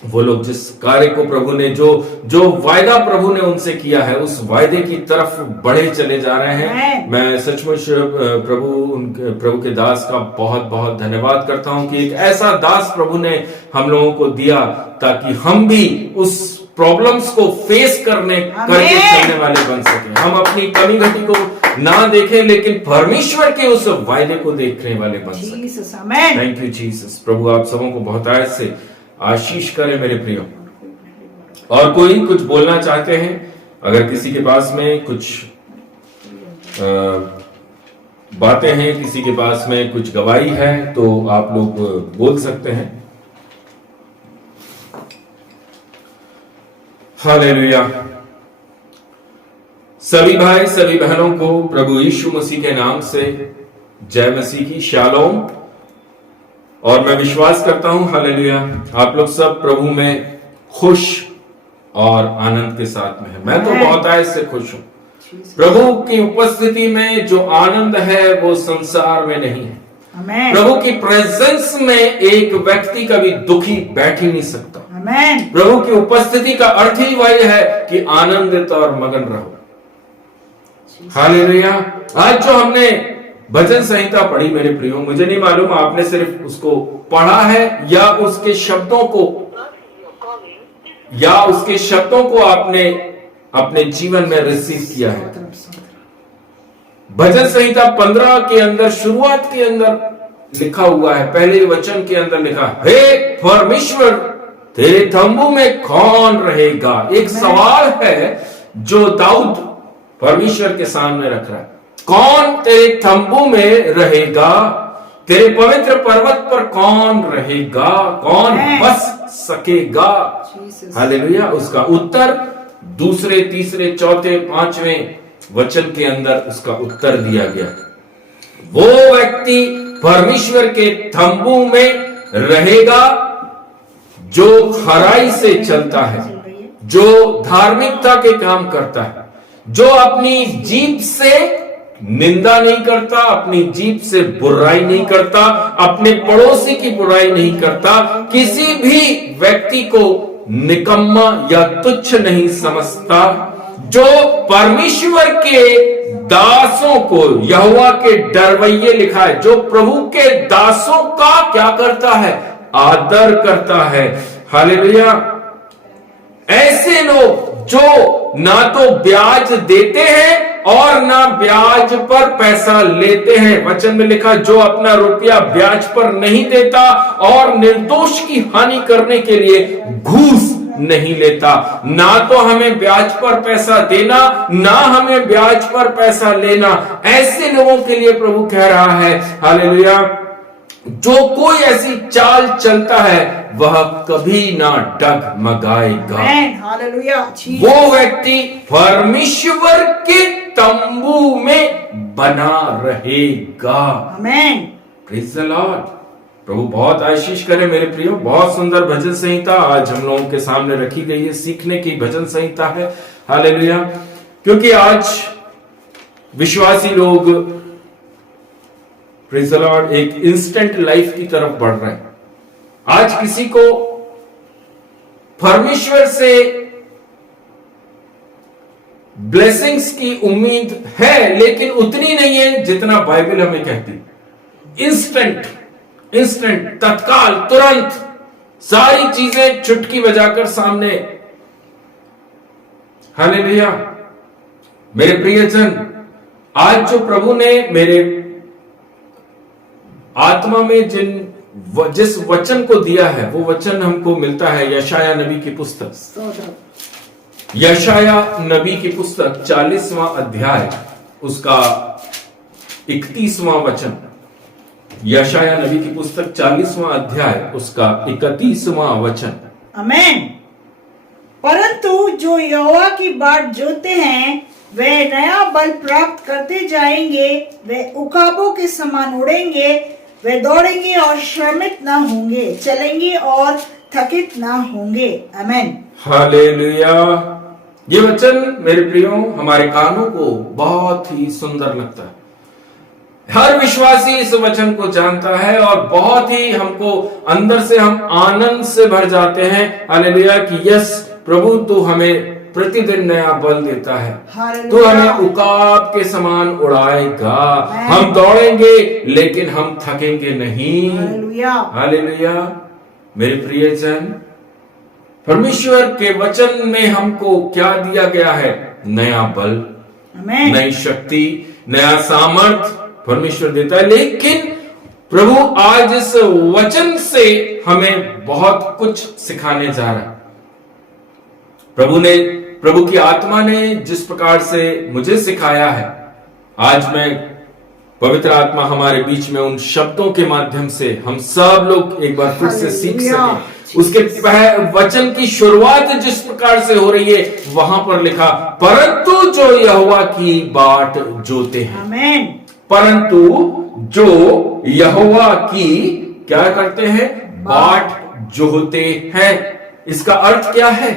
वो लोग जिस कार्य को प्रभु ने जो वायदा प्रभु ने उनसे किया है, उस वायदे की तरफ बढ़े चले जा रहे हैं। मैं सचमुच प्रभु के दास का बहुत बहुत धन्यवाद करता हूं कि एक ऐसा दास प्रभु ने हम लोगों को दिया, ताकि हम भी उस प्रॉब्लम्स को फेस करके चलने वाले बन सके। हम अपनी कमी घटी को ना देखें, लेकिन परमेश्वर के उस वायदे को देखने वाले बन सके। Thank you Jesus. प्रभु आप सबों को बहुत आय से आशीष करे मेरे प्रियो। और कोई कुछ बोलना चाहते हैं, अगर किसी के पास में कुछ बातें हैं, किसी के पास में कुछ गवाही है, तो आप लोग बोल सकते हैं। हालेलुया। सभी भाई सभी बहनों को प्रभु यीशु मसीह के नाम से जय मसीह की शालोम। और मैं विश्वास करता हूं हालेलुया आप लोग सब प्रभु में खुश और आनंद के साथ में है। मैं तो बहुत आय से खुश हूं। प्रभु की उपस्थिति में जो आनंद है वो संसार में नहीं है। प्रभु की प्रेजेंस में एक व्यक्ति कभी दुखी बैठ ही नहीं सकता। प्रभु की उपस्थिति का अर्थ ही वही है कि आनंदित और मगन रहो। हालेलुया। आज जो हमने भजन संहिता पढ़ी मेरे प्रियो, मुझे नहीं मालूम आपने सिर्फ उसको पढ़ा है या उसके शब्दों को आपने अपने जीवन में रिसीव किया है। भजन संहिता 15 के अंदर शुरुआत के अंदर लिखा हुआ है, पहले वचन के अंदर लिखा, हे परमेश्वर तेरे तंबू में कौन रहेगा। एक सवाल है जो दाऊद परमेश्वर के सामने रख रहा है, कौन तेरे तंबू में रहेगा, तेरे पवित्र पर्वत पर कौन रहेगा, कौन बस सकेगा। हालेलुया। उसका उत्तर दूसरे तीसरे चौथे पांचवें वचन के अंदर उसका उत्तर दिया गया। वो व्यक्ति परमेश्वर के तंबू में रहेगा जो खराई से चलता है, जो धार्मिकता के काम करता है, जो अपनी जीभ से निंदा नहीं करता, अपनी जीभ से बुराई नहीं करता, अपने पड़ोसी की बुराई नहीं करता, किसी भी व्यक्ति को निकम्मा या तुच्छ नहीं समझता, जो परमेश्वर के दासों को, यहोवा के डरवैये लिखा है, जो प्रभु के दासों का क्या करता है, आदर करता है। हालेलुया। ऐसे लोग जो ना तो ब्याज देते हैं और ना ब्याज पर पैसा लेते हैं। वचन में लिखा, जो अपना रुपया ब्याज पर नहीं देता और निर्दोष की हानि करने के लिए घूस नहीं लेता। ना तो हमें ब्याज पर पैसा देना, ना हमें ब्याज पर पैसा लेना। ऐसे लोगों के लिए प्रभु कह रहा है हालेलुया, जो कोई ऐसी चाल चलता है वह कभी ना डगमगाएगा। हालेलुया। वो व्यक्ति परमेश्वर के तंबू में बना रहेगा। आमीन। Praise the Lord. प्रभु बहुत आशीष करे मेरे प्रियो। बहुत सुंदर भजन संहिता आज हम लोगों के सामने रखी गई है, सीखने की भजन संहिता है। हालेलुया। क्योंकि आज विश्वासी लोग प्रेज़ द लॉर्ड एक इंस्टेंट लाइफ की तरफ बढ़ रहे हैं। आज किसी को परमेश्वर से ब्लेसिंग्स की उम्मीद है, लेकिन उतनी नहीं है जितना बाइबल हमें कहती। इंस्टेंट, तत्काल, तुरंत सारी चीजें चुटकी बजाकर सामने। हालेलुया। मेरे प्रियजन, आज जो प्रभु ने मेरे आत्मा में जिस वचन को दिया है, वो वचन हमको मिलता है यशाया नबी की पुस्तक। यशाया नबी की पुस्तक 40वां अध्याय उसका 31वां वचन। यशाया नबी की पुस्तक 40वां अध्याय उसका 31वां वचन। आमीन। परंतु जो यहोवा की बाट जोते हैं वे नया बल प्राप्त करते जाएंगे, वे उकाबों के समान उड़ेंगे, वे दौड़ेंगे और श्रमित ना होंगे, चलेंगे और थकित ना होंगे। आमेन। हालेलुया। ये वचन मेरे प्रियो हमारे कानों को बहुत ही सुंदर लगता है। हर विश्वासी इस वचन को जानता है और बहुत ही हमको अंदर से हम आनंद से भर जाते हैं। हालेलुया कि यस प्रभु तू हमें प्रतिदिन नया बल देता है, तू हमें उकाब के समान उड़ाएगा। हम दौड़ेंगे लेकिन हम थकेंगे नहीं। हालेलुया। मेरे प्रियजन, परमेश्वर के वचन में हमको क्या दिया गया है? नया बल, नई शक्ति, नया सामर्थ परमेश्वर देता है। लेकिन प्रभु आज इस वचन से हमें बहुत कुछ सिखाने जा रहा है। प्रभु की आत्मा ने जिस प्रकार से मुझे सिखाया है, आज मैं पवित्र आत्मा हमारे बीच में उन शब्दों के माध्यम से हम सब लोग एक बार फिर से सीख सकें। उसके वचन की शुरुआत जिस प्रकार से हो रही है, वहां पर लिखा, परंतु जो यहोवा की बाट जोते हैं। आमेन। परंतु जो यहोवा की क्या करते हैं? बाट जोते हैं। इसका अर्थ क्या है?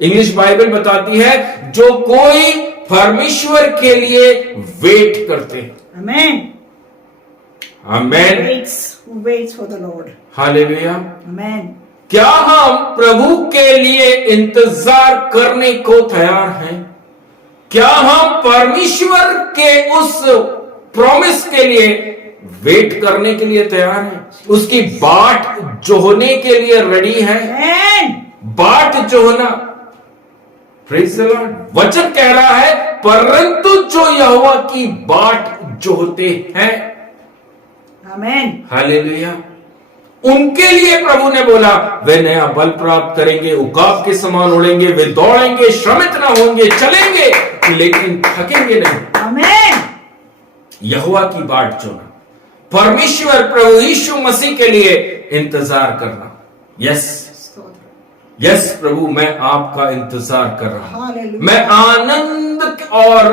इंग्लिश बाइबल बताती है, जो कोई परमेश्वर के लिए वेट करते हैं। Amen. Amen. Waits for the Lord. Hallelujah. Amen. क्या हम प्रभु के लिए इंतजार करने को तैयार हैं? क्या हम परमेश्वर के उस प्रॉमिस के लिए वेट करने के लिए तैयार हैं? उसकी बाट जोहने के लिए रेडी है? बाट जोहना, प्रेज़ द लॉर्ड। वचन कह रहा है, परंतु जो यहोवा की बाट जोहते हैं। आमेन। हालेलुया। उनके लिए प्रभु ने बोला, वे नया बल प्राप्त करेंगे, उकाब के समान उड़ेंगे, वे दौड़ेंगे, श्रमित ना होंगे, चलेंगे लेकिन थकेंगे नहीं। आमेन। यहोवा की बाट जोना, परमेश्वर प्रभु यीशु मसीह के लिए इंतजार करना। यस यस प्रभु, मैं आपका इंतजार कर रहा हूं। मैं आनंद और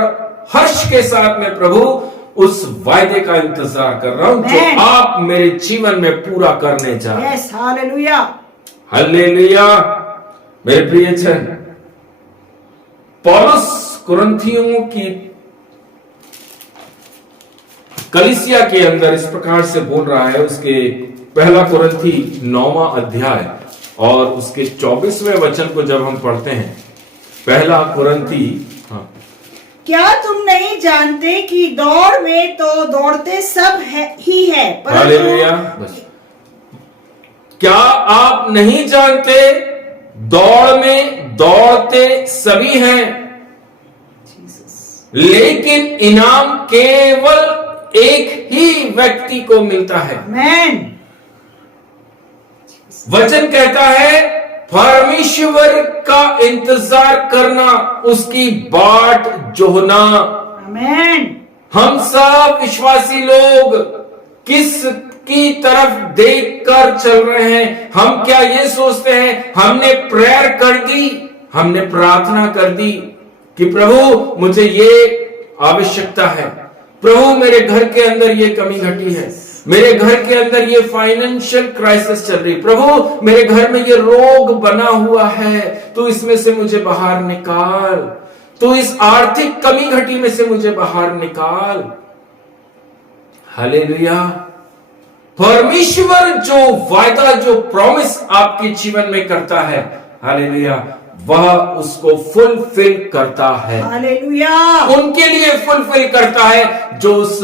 हर्ष के साथ में प्रभु उस वायदे का इंतजार कर रहा हूं जो आप मेरे जीवन में पूरा करने जा रहे हैं। Yes, hallelujah. हालेलुया। मेरे प्रियजन, पौलुस कुरिन्थियों की कलीसिया के अंदर इस प्रकार से बोल रहा है। उसके पहला कुरिन्थी 9वां अध्याय और उसके 24वें वचन को जब हम पढ़ते हैं, पहला कुरिन्थी, हाँ, क्या तुम नहीं जानते कि दौड़ में तो दौड़ते सब ही है, हालेलुया। बस, क्या आप नहीं जानते दौड़ में दौड़ते सभी हैं, लेकिन इनाम केवल एक ही व्यक्ति को मिलता है। आमेन। वचन कहता है, परमेश्वर का इंतजार करना, उसकी बाट जोहना। आमेन। हम सब विश्वासी लोग किस की तरफ देखकर चल रहे हैं? हम क्या ये सोचते हैं, हमने प्रेयर कर दी, हमने प्रार्थना कर दी कि प्रभु मुझे ये आवश्यकता है, प्रभु मेरे घर के अंदर ये कमी घटी है, मेरे घर के अंदर ये फाइनेंशियल क्राइसिस चल रही, प्रभु मेरे घर में ये रोग बना हुआ है, तू इसमें से मुझे बाहर निकाल, तू इस आर्थिक कमी घटी में से मुझे बाहर निकाल। हालेलुया। परमेश्वर जो वायदा, जो प्रॉमिस आपके जीवन में करता है, हालेलुया, वह उसको फुलफिल करता है। हालेलुया। उनके लिए फुलफिल करता है जो उस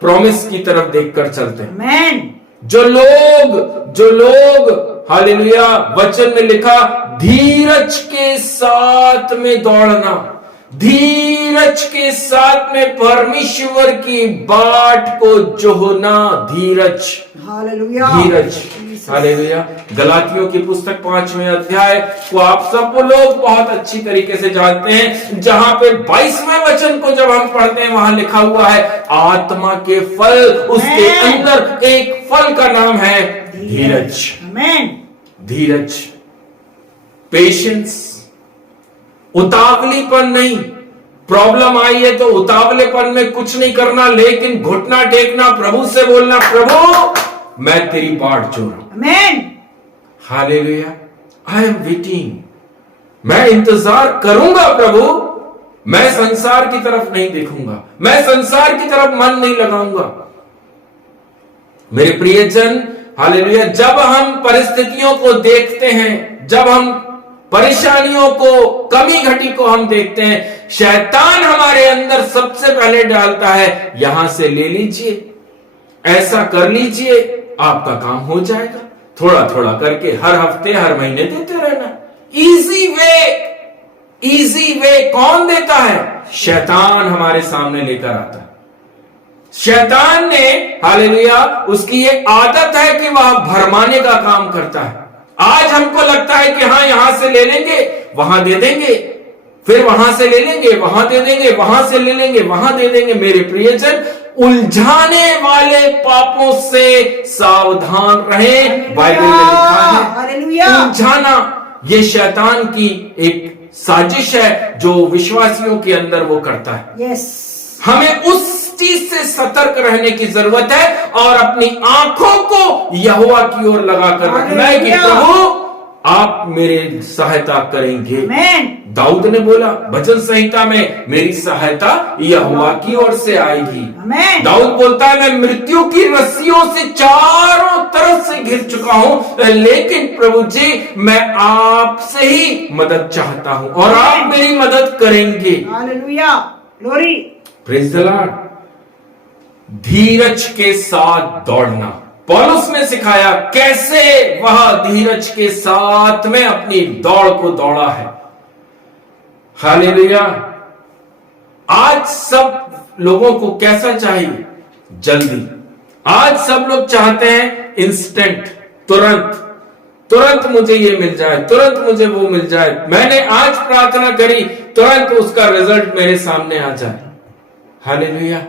प्रॉमिस की तरफ देखकर चलते हैं। आमेन। जो लोग हालेलुया, वचन में लिखा, धीरज के साथ में दौड़ना, धीरज के साथ में परमेश्वर की बाट को जोहना। धीरज, हालेलुया, धीरज, हालेलुया। गलातियों की पुस्तक 5वें अध्याय को आप सब लोग बहुत अच्छी तरीके से जानते हैं, जहां पे 22वें वचन को जब हम पढ़ते हैं, वहां लिखा हुआ है, आत्मा के फल, उसके अंदर एक फल का नाम है धीरज। आमेन। धीरज, पेशेंस, उतावलीपन नहीं, प्रॉब्लम आई है तो उतावलेपन में कुछ नहीं करना, लेकिन घुटना टेकना, प्रभु से बोलना, प्रभु मैं तेरी बाट जो रहा हूं। आमेन। हालेलुया। आई एम वेटिंग, मैं इंतजार करूंगा प्रभु, मैं संसार की तरफ नहीं देखूंगा, मैं संसार की तरफ मन नहीं लगाऊंगा। मेरे प्रियजन, हालेलुया, जब हम परिस्थितियों को देखते हैं, जब हम परेशानियों को, कमी घटी को हम देखते हैं, शैतान हमारे अंदर सबसे पहले डालता है, यहां से ले लीजिए, ऐसा कर लीजिए, आपका काम हो जाएगा। थोड़ा थोड़ा करके हर हफ्ते, हर महीने देते रहना। इजी वे कौन देता है? शैतान हमारे सामने लेकर आता है। शैतान ने, हालेलुया, उसकी ये आदत है कि वह भरमाने का काम करता है। आज हमको लगता है कि हाँ, यहां से ले लेंगे, वहां दे देंगे, फिर वहां से ले लेंगे, वहां दे देंगे, वहां से ले लेंगे, वहां दे देंगे। मेरे प्रियजन, उलझाने वाले पापों से सावधान रहें। बाइबल में लिखा है हालेलुया। उलझाना ये शैतान की एक साजिश है जो विश्वासियों के अंदर वो करता है। यस। हमें उस चीज से सतर्क रहने की जरूरत है और अपनी आंखों को यहोवा की ओर लगाकर रखना है कि प्रभु आप मेरे सहायता करेंगे। आमेन। दाऊद ने बोला भजन संहिता में, मेरी सहायता यहोवा की ओर से आएगी। आमेन। दाऊद बोलता है, मैं मृत्यु की रस्सियों से चारों तरफ से घिर चुका हूं, लेकिन प्रभु जी मैं आपसे ही मदद चाहता हूं और आप मेरी मदद करेंगे। Hallelujah. Glory. Praise the lord. धीरज के साथ दौड़ना, पौलुस ने सिखाया कैसे वह धीरज के साथ में अपनी दौड़ को दौड़ा है। हालेलुया। आज सब लोगों को कैसा चाहिए? जल्दी। आज सब लोग चाहते हैं इंस्टेंट, तुरंत मुझे ये मिल जाए, तुरंत मुझे वो मिल जाए। मैंने आज प्रार्थना करी, तुरंत उसका रिजल्ट मेरे सामने आ जाए। हालेलुया।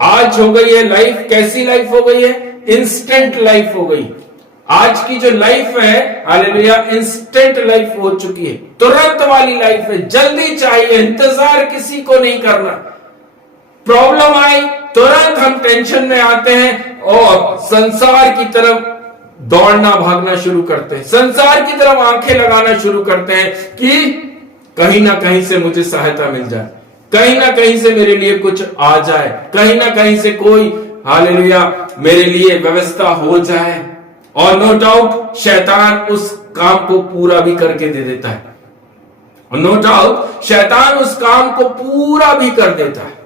आज हो गई है लाइफ, कैसी लाइफ हो गई है? इंस्टेंट लाइफ हो गई। आज की जो लाइफ है, हालेलुया, इंस्टेंट लाइफ हो चुकी है, तुरंत वाली लाइफ है, जल्दी चाहिए, इंतजार किसी को नहीं करना। प्रॉब्लम आई, तुरंत हम टेंशन में आते हैं और संसार की तरफ दौड़ना भागना शुरू करते हैं, संसार की तरफ आंखें लगाना शुरू करते हैं कि कहीं ना कहीं से मुझे सहायता मिल जाए, कहीं ना कहीं से मेरे लिए कुछ आ जाए, कहीं ना कहीं से कोई, हालेलुया, मेरे लिए व्यवस्था हो जाए। और नो डाउट शैतान उस काम को पूरा भी करके दे देता है, नो डाउट शैतान उस काम को पूरा भी कर देता है।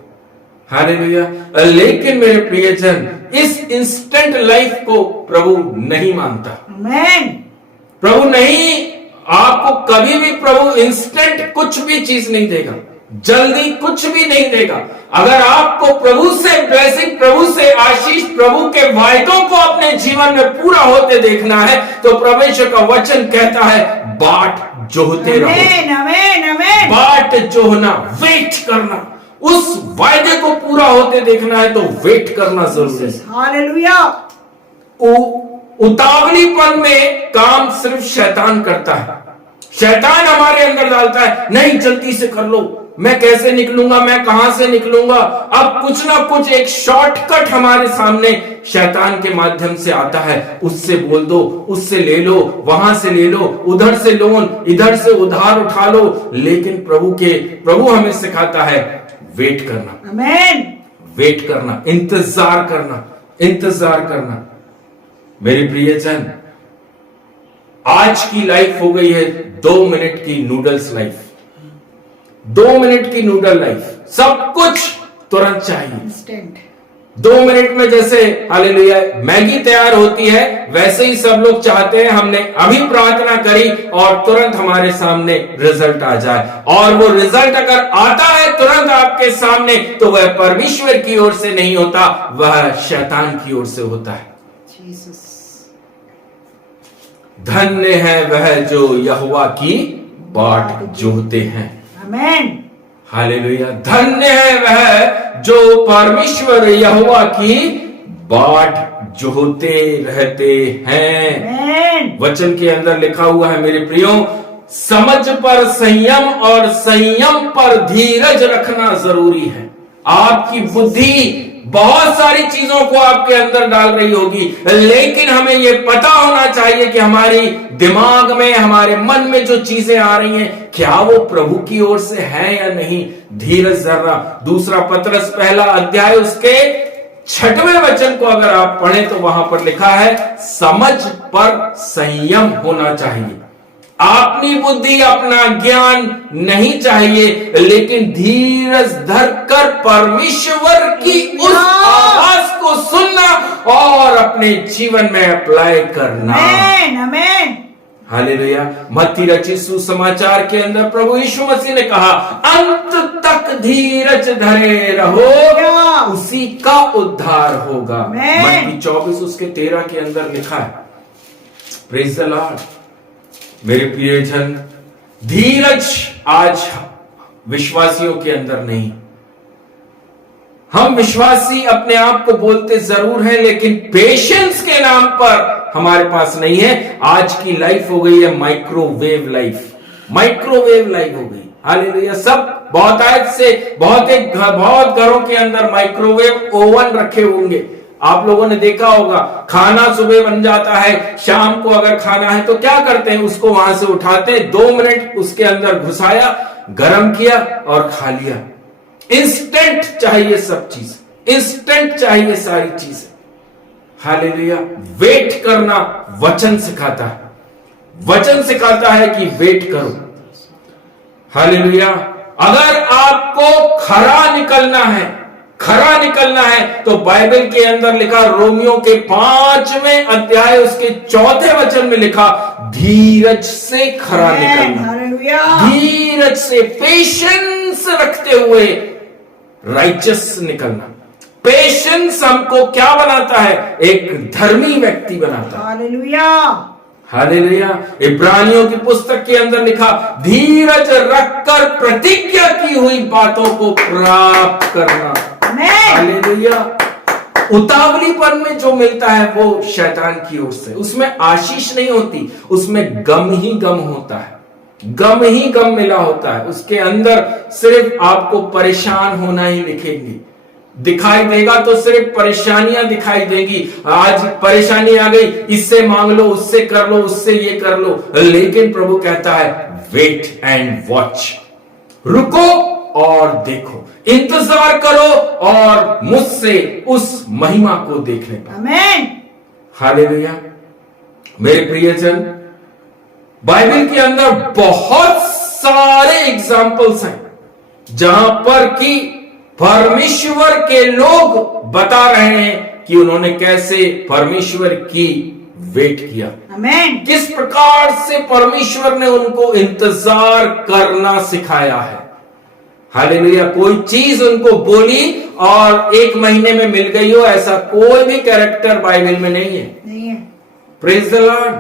हालेलुया। लेकिन मेरे प्रियजन, इस इंस्टेंट लाइफ को प्रभु नहीं मानता। आमेन। प्रभु नहीं, आपको कभी भी प्रभु इंस्टेंट कुछ भी चीज नहीं देगा, जल्दी कुछ भी नहीं देगा। अगर आपको प्रभु से ब्लेसिंग, प्रभु से आशीष, प्रभु के वायदों को अपने जीवन में पूरा होते देखना है तो परमेश्वर का वचन कहता है बाट जोहते रहो। आमेन, आमेन, आमेन। बाट जोहना, वेट करना, उस वायदे को पूरा होते देखना है तो वेट करना जरूरी है। हालेलुया। उतावलीपन में काम सिर्फ शैतान करता है। शैतान हमारे अंदर डालता है, नहीं जल्दी से कर लो, मैं कैसे निकलूंगा, मैं कहां से निकलूंगा। अब कुछ ना कुछ एक शॉर्टकट हमारे सामने शैतान के माध्यम से आता है, उससे बोल दो, उससे ले लो, वहां से ले लो, उधर से लोन, इधर से उधार उठा लो। लेकिन प्रभु हमें सिखाता है वेट करना, आमेन। वेट करना, इंतजार करना, इंतजार करना। मेरे प्रियजन, आज की लाइफ हो गई है 2 मिनट की नूडल्स लाइफ, 2 मिनट की नूडल लाइफ, सब कुछ तुरंत चाहिए। इंस्टेंट। 2 मिनट में जैसे, हालेलुया, मैगी तैयार होती है, वैसे ही सब लोग चाहते हैं हमने अभी प्रार्थना करी और तुरंत हमारे सामने रिजल्ट आ जाए। और वो रिजल्ट अगर आता है तुरंत आपके सामने, तो वह परमेश्वर की ओर से नहीं होता, वह शैतान की ओर से होता है। जीसस। धन्य है वह जो यहोवा की बाट जोहते हैं। आमेन। हालेलुया। धन्य है वह जो परमेश्वर यहोवा की बाट जोहते रहते हैं। आमेन। वचन के अंदर लिखा हुआ है मेरे प्रियो, समझ पर संयम और संयम पर धीरज रखना जरूरी है। आपकी बुद्धि बहुत सारी चीजों को आपके अंदर डाल रही होगी, लेकिन हमें यह पता होना चाहिए कि हमारी दिमाग में, हमारे मन में जो चीजें आ रही हैं, क्या वो प्रभु की ओर से है या नहीं। धीरज धरना। दूसरा पतरस 1 अध्याय उसके 6वें वचन को अगर आप पढ़ें तो वहां पर लिखा है, समझ पर संयम होना चाहिए। अपनी बुद्धि, अपना ज्ञान नहीं चाहिए, लेकिन धीरज धरकर परमेश्वर की उस आवाज को सुनना और अपने जीवन में अप्लाई करना। आमेन, आमेन। हालेलुया। मत्ती रचित सुसमाचार के अंदर प्रभु यीशु मसीह ने कहा, अंत तक धीरज धरे रहो, उसी का उद्धार होगा। मत्ती 24 उसके 13 के अंदर लिखा है। Praise the Lord. मेरे प्रियजन, धीरज आज विश्वासियों के अंदर नहीं। हम विश्वासी अपने आप को बोलते जरूर हैं, लेकिन पेशेंस के नाम पर हमारे पास नहीं है। आज की लाइफ हो गई है माइक्रोवेव लाइफ, माइक्रोवेव लाइफ हो गई। हालेलुया। सब बहुतायत से बहुत घरों के अंदर माइक्रोवेव ओवन रखे होंगे। आप लोगों ने देखा होगा, खाना सुबह बन जाता है, शाम को अगर खाना है तो क्या करते हैं, उसको वहां से उठाते हैं, 2 मिनट उसके अंदर घुसाया, गर्म किया और खा लिया। इंस्टेंट चाहिए सब चीज, इंस्टेंट चाहिए सारी चीजें। हालेलुया। वेट करना वचन सिखाता है, वचन सिखाता है कि वेट करो। हालेलुया। अगर आपको खरा निकलना है तो बाइबल के अंदर लिखा, रोमियो के 5वें अध्याय उसके 4थे वचन में लिखा, धीरज से खरा निकलना, धीरज से, पेशेंस रखते हुए राइचस निकलना। पेशेंस हमको क्या बनाता है? एक धर्मी व्यक्ति बनाता है। Hallelujah, hallelujah. इब्रानियों की पुस्तक के अंदर लिखा, धीरज रखकर प्रतिज्ञा की हुई बातों को प्राप्त करना। हालेलुया। उतावलीपन में जो मिलता है वो शैतान की ओर से, उसमें आशीष नहीं होती, उसमें गम ही गम होता है, गम ही गम मिला होता है। उसके अंदर सिर्फ आपको परेशान होना ही दिखाई देगा, तो सिर्फ परेशानियां दिखाई देगी। आज परेशानी आ गई, इससे मांग लो, उससे कर लो, उससे ये कर लो, लेकिन प्रभु कहता है वेट एंड वॉच, रुको और देखो, इंतजार करो और मुझसे उस महिमा को देखने पाओ। आमेन। हालेलुया। मेरे प्रियजन, बाइबल के अंदर बहुत सारे एग्जाम्पल्स हैं जहां पर कि परमेश्वर के लोग बता रहे हैं कि उन्होंने कैसे परमेश्वर की वेट किया, आमेन। किस प्रकार से परमेश्वर ने उनको इंतजार करना सिखाया है। हालेलुया। कोई चीज उनको बोली और 1 महीने में मिल गई हो, ऐसा कोई भी कैरेक्टर बाइबल में नहीं है। Praise the Lord.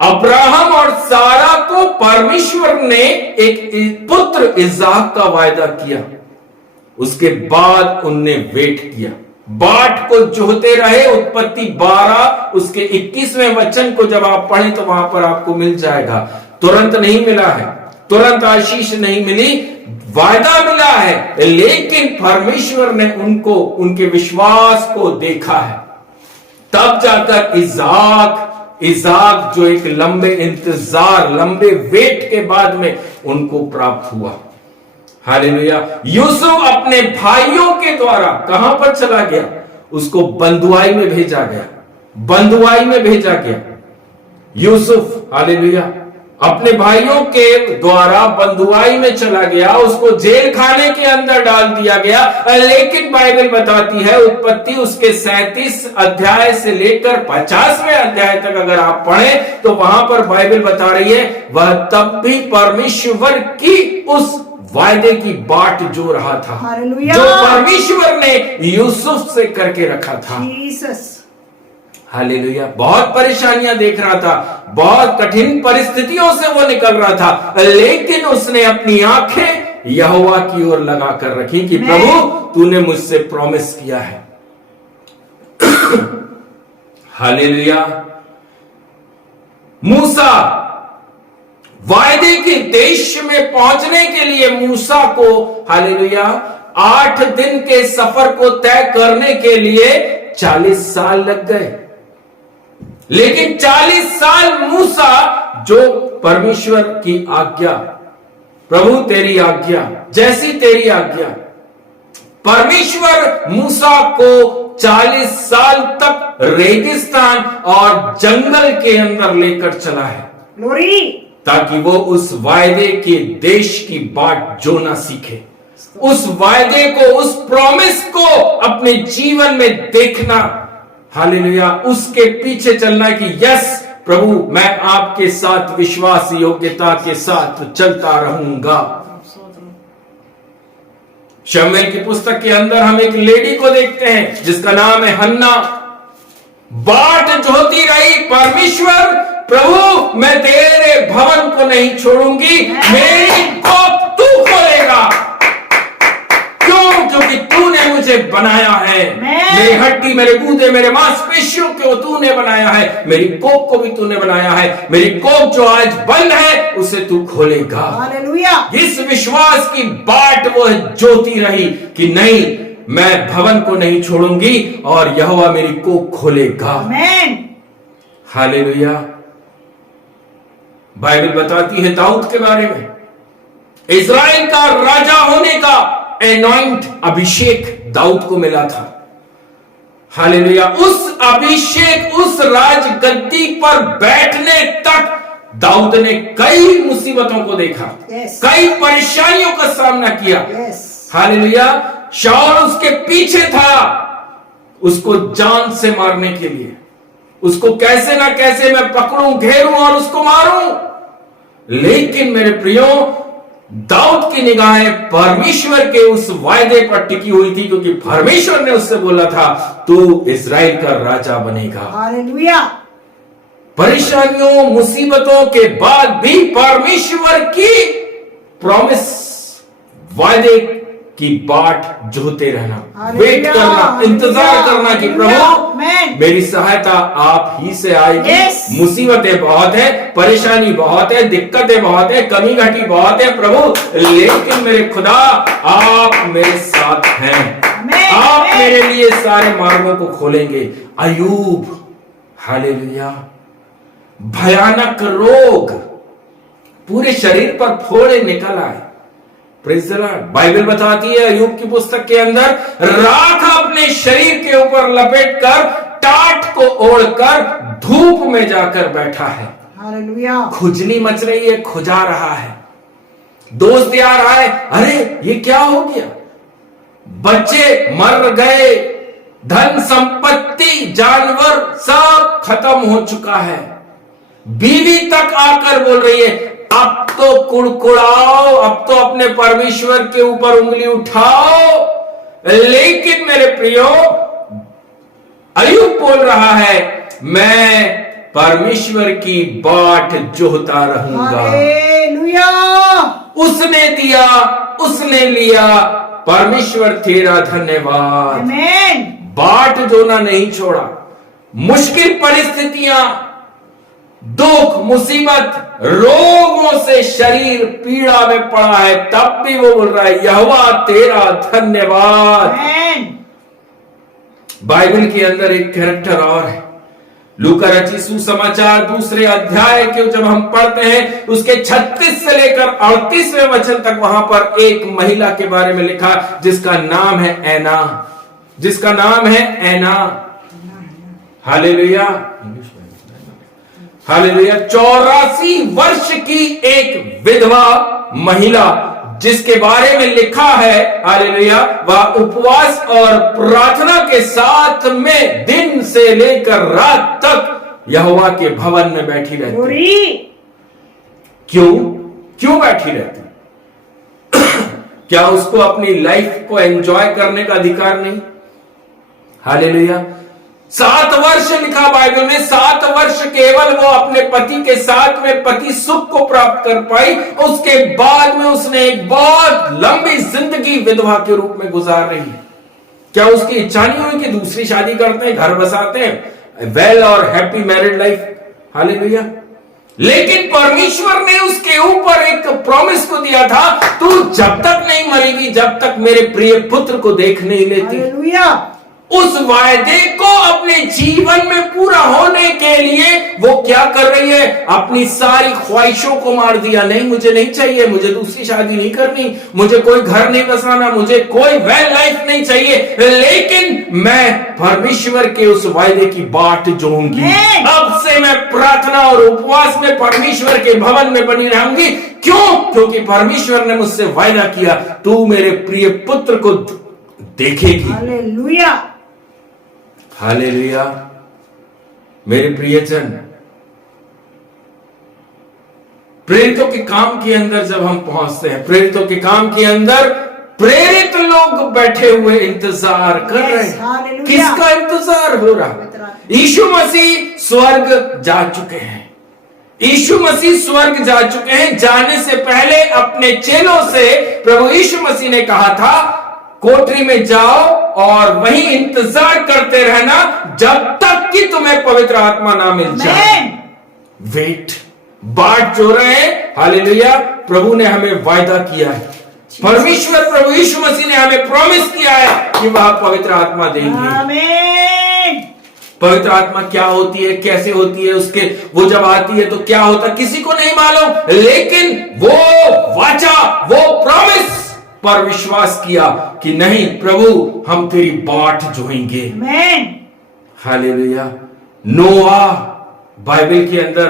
अब्राहम और सारा को परमेश्वर ने एक पुत्र इज़ाक का वायदा किया, उसके बाद उनने वेट किया, बाट को जोहते रहे। उत्पत्ति 12 उसके 21वें वचन को जब आप पढ़ें तो वहां पर आपको मिल जाएगा। तुरंत नहीं मिला है, तुरंत आशीष नहीं मिली, वायदा मिला है, लेकिन परमेश्वर ने उनको, उनके विश्वास को देखा है, तब जाकर इज़ाक जो एक लंबे इंतजार, लंबे वेट के बाद में उनको प्राप्त हुआ। हालेलुया। यूसुफ अपने भाइयों के द्वारा कहां पर चला गया? उसको बंधुआई में भेजा गया, बंधुआई में भेजा गया यूसुफ। हालेलुया। अपने भाइयों के द्वारा बंधुआई में चला गया, उसको जेल खाने के अंदर डाल दिया गया, लेकिन बाइबल बताती है, उत्पत्ति उसके 37 अध्याय से लेकर 50वें अध्याय तक अगर आप पढ़ें तो वहां पर बाइबल बता रही है, वह तब भी परमेश्वर की उस वायदे की बाट जो रहा था, जो परमेश्वर ने यूसुफ से करके रखा था। जीसस। हालेलुया। बहुत परेशानियां देख रहा था, बहुत कठिन परिस्थितियों से वो निकल रहा था, लेकिन उसने अपनी आंखें यहोवा की ओर लगा कर रखी कि प्रभु तूने मुझसे प्रॉमिस किया है। हालेलुया। मूसा वायदे के देश में पहुंचने के लिए मूसा को, हालेलुया, 8 दिन के सफर को तय करने के लिए 40 साल लग गए। लेकिन 40 साल मूसा, जो परमेश्वर की आज्ञा, प्रभु तेरी आज्ञा, जैसी तेरी आज्ञा, परमेश्वर मूसा को 40 साल तक रेगिस्तान और जंगल के अंदर लेकर चला है, ग्लोरी, ताकि वो उस वायदे के देश की बाट जोना सीखे, उस वायदे को, उस प्रॉमिस को अपने जीवन में देखना, हालेलुया, उसके पीछे चलना कि यस प्रभु, मैं आपके साथ विश्वास योग्यता के साथ चलता रहूंगा। शमूएल की पुस्तक के अंदर हम एक लेडी को देखते हैं जिसका नाम है हन्ना। बाट जोती रही, परमेश्वर प्रभु मैं तेरे भवन को नहीं छोड़ूंगी, मेरी गोद तू खोलेगा। क्यों? क्योंकि तूने मुझे बनाया है, मेरी हड्डी, मेरे गूदे, मेरे मांसपेशियों को तूने बनाया है, मेरी कोख को भी तूने बनाया है, मेरी कोख जो आज बंद है उसे तू खोलेगा। हालेलुया। इस विश्वास की बाट वो जोती रही कि नहीं, मैं भवन को नहीं छोड़ूंगी और यहोवा मेरी कोख खोलेगा। आमीन। हालेलुया। बाइबल बताती है दाऊद के बारे में, इज़राइल का राजा होने का एनॉइंट, अभिषेक दाऊद को मिला था। हालेलुया। उस अभिषेक, उस राजगद्दी पर बैठने तक दाऊद ने कई मुसीबतों को देखा, कई परेशानियों का सामना किया। हालेलुया। शाऊल उसके पीछे था, उसको जान से मारने के लिए, उसको कैसे ना कैसे मैं पकड़ूं, घेरूं और उसको मारूं। लेकिन मेरे प्रियो, दाऊद की निगाहें परमेश्वर के उस वायदे पर टिकी हुई थी, क्योंकि परमेश्वर ने उससे बोला था तू इज़राइल का राजा बनेगा। हालेलुया। परेशानियों, मुसीबतों के बाद भी परमेश्वर की प्रॉमिस, वायदे की बाट जोते रहना, वेट करना, इंतजार करना कि प्रभु मेरी सहायता आप ही से आएगी। मुसीबतें बहुत है, परेशानी बहुत है, दिक्कतें बहुत है, कमी घटी बहुत है प्रभु, लेकिन मेरे खुदा आप मेरे साथ हैं, आप मेरे लिए सारे मार्गों को खोलेंगे। अय्यूब, हालेलुया, भयानक रोग, पूरे शरीर पर फोड़े निकल आए। Praise the Lord. बाइबल बताती है अय्यूब की पुस्तक के अंदर, राख अपने शरीर के ऊपर लपेटकर, टाट को ओढ़कर धूप में जाकर बैठा है। हालेलुया। खुजली मच रही है, खुजा रहा है। दोस्त यार आए, अरे ये क्या हो गया, बच्चे मर गए, धन संपत्ति, जानवर सब खत्म हो चुका है। बीवी तक आकर बोल रही है अब तो कुड़कुड़ाओ, अब तो अपने परमेश्वर के ऊपर उंगली उठाओ। लेकिन मेरे प्रियो, अय्यूब बोल रहा है मैं परमेश्वर की बाट जोहता रहूंगा। हालेलुया। उसने दिया, उसने लिया, परमेश्वर तेरा धन्यवाद। आमीन। बाट जोना नहीं छोड़ा। मुश्किल परिस्थितियां, दुख, मुसीबत, रोगों से शरीर पीड़ा में पड़ा है, तब भी वो बोल रहा है यहोवा तेरा धन्यवाद। आमीन। बाइबल के अंदर एक कैरेक्टर और है, लूका रचित सुसमाचार 2 अध्याय के जब हम पढ़ते हैं, उसके 36 से लेकर 38वें वचन तक वहां पर एक महिला के बारे में लिखा जिसका नाम है ऐना, जिसका नाम है ऐना। Hallelujah, hallelujah. 84 वर्ष की एक विधवा महिला जिसके बारे में लिखा है, हालेलुया, वह उपवास और प्रार्थना के साथ में दिन से लेकर रात तक यहोवा के भवन में बैठी रहती। क्यों? क्यों बैठी रहती? क्या उसको अपनी लाइफ को एंजॉय करने का अधिकार नहीं? हालेलुया। 7 वर्ष लिखा बाइबल में, 7 वर्ष केवल वो अपने पति के साथ में पति सुख को प्राप्त कर पाई। उसके बाद में उसने एक बहुत लंबी जिंदगी विधवा के रूप में गुजार रही है। क्या उसकी इच्छा नहीं हुई कि दूसरी शादी करते हैं, घर बसाते हैं, वेल और हैप्पी मैरिड लाइफ? हालेलुया। लेकिन परमेश्वर ने उसके ऊपर एक प्रॉमिस को दिया था, तू जब तक नहीं मरेगी जब तक मेरे प्रिय पुत्र को देख नहीं लेती। हालेलुया। उस वायदे को अपने जीवन में पूरा होने के लिए वो क्या कर रही है, अपनी सारी ख्वाहिशों को मार दिया। नहीं, मुझे नहीं चाहिए, मुझे दूसरी शादी नहीं करनी, मुझे कोई घर नहीं बसाना, मुझे कोई वेल लाइफ नहीं चाहिए, लेकिन मैं परमेश्वर के उस वायदे की बाट जोऊंगी। अब से मैं प्रार्थना और उपवास में परमेश्वर के भवन में बनी रहूंगी। क्यों? क्योंकि परमेश्वर ने मुझसे वायदा किया, तू मेरे प्रिय पुत्र को देखेगी। हालेलुया। हालेलुया। मेरे प्रियजन, प्रेरितों के काम के अंदर जब हम पहुंचते हैं, प्रेरितों के काम के अंदर प्रेरित लोग बैठे हुए इंतजार कर रहे हैं। हालेलुया। किसका इंतजार हो रहा है? यीशु मसीह स्वर्ग जा चुके हैं। यीशु मसीह स्वर्ग जा चुके हैं। जाने से पहले अपने चेलों से प्रभु यीशु मसीह ने कहा था, कोठरी में जाओ और वहीं इंतजार करते रहना जब तक कि तुम्हें पवित्र आत्मा ना मिल जाए। वेट, बाट जो रहे हैं। हालेलुया। प्रभु ने हमें वायदा किया है, परमेश्वर प्रभु यीशु मसीह ने हमें प्रॉमिस किया है कि वह पवित्र आत्मा देंगे। आमीन। पवित्र आत्मा क्या होती है, कैसे होती है, उसके वो जब आती है तो क्या होता, किसी को नहीं मालूम, लेकिन वो वाचा, वो प्रॉमिस पर विश्वास किया कि नहीं प्रभु, हम तेरी बाट जोएंगे। हालेलुया। नोआ, बाइबल के अंदर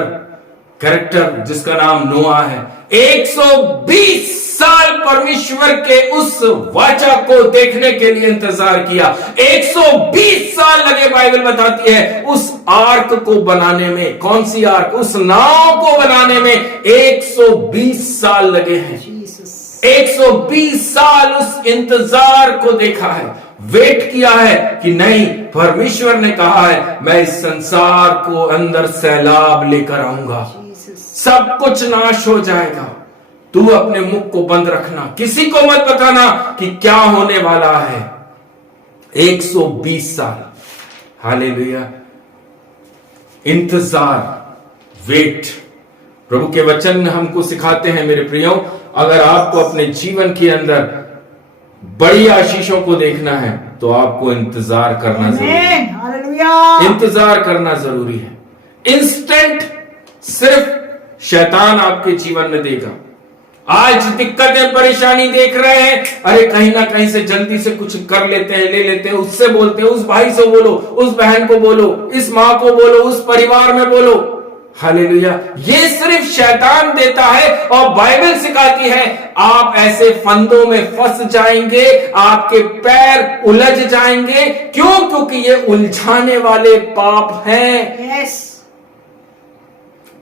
कैरेक्टर जिसका नाम नोआ है, 120 साल परमेश्वर के उस वाचा को देखने के लिए इंतजार किया। 120 साल लगे, बाइबल बताती है, उस आर्क को बनाने में। कौन सी आर्क? उस नाव को बनाने में 120 साल लगे हैं। 120 साल उस इंतजार को देखा है, वेट किया है कि नहीं, परमेश्वर ने कहा है मैं इस संसार को अंदर सैलाब लेकर आऊंगा, सब कुछ नाश हो जाएगा। तू अपने मुख को बंद रखना, किसी को मत बताना कि क्या होने वाला है। 120 साल। हालेलुया। इंतजार, वेट। प्रभु के वचन हमको सिखाते हैं मेरे प्रियो, अगर आपको अपने जीवन के अंदर बड़ी आशीषों को देखना है तो आपको इंतजार करना जरूरी है। इंतजार करना जरूरी है। इंस्टेंट सिर्फ शैतान आपके जीवन में देगा। आज दिक्कतें परेशानी देख रहे हैं, अरे कहीं ना कहीं से जल्दी से कुछ कर लेते हैं, ले लेते हैं, उससे बोलते हैं, उस भाई से बोलो, उस बहन को बोलो, इस माँ को बोलो, उस परिवार में बोलो। हालेलुया। ये सिर्फ शैतान देता है और बाइबल सिखाती है आप ऐसे फंदों में फंस जाएंगे, आपके पैर उलझ जाएंगे। क्यों? क्योंकि ये उलझाने वाले पाप हैं।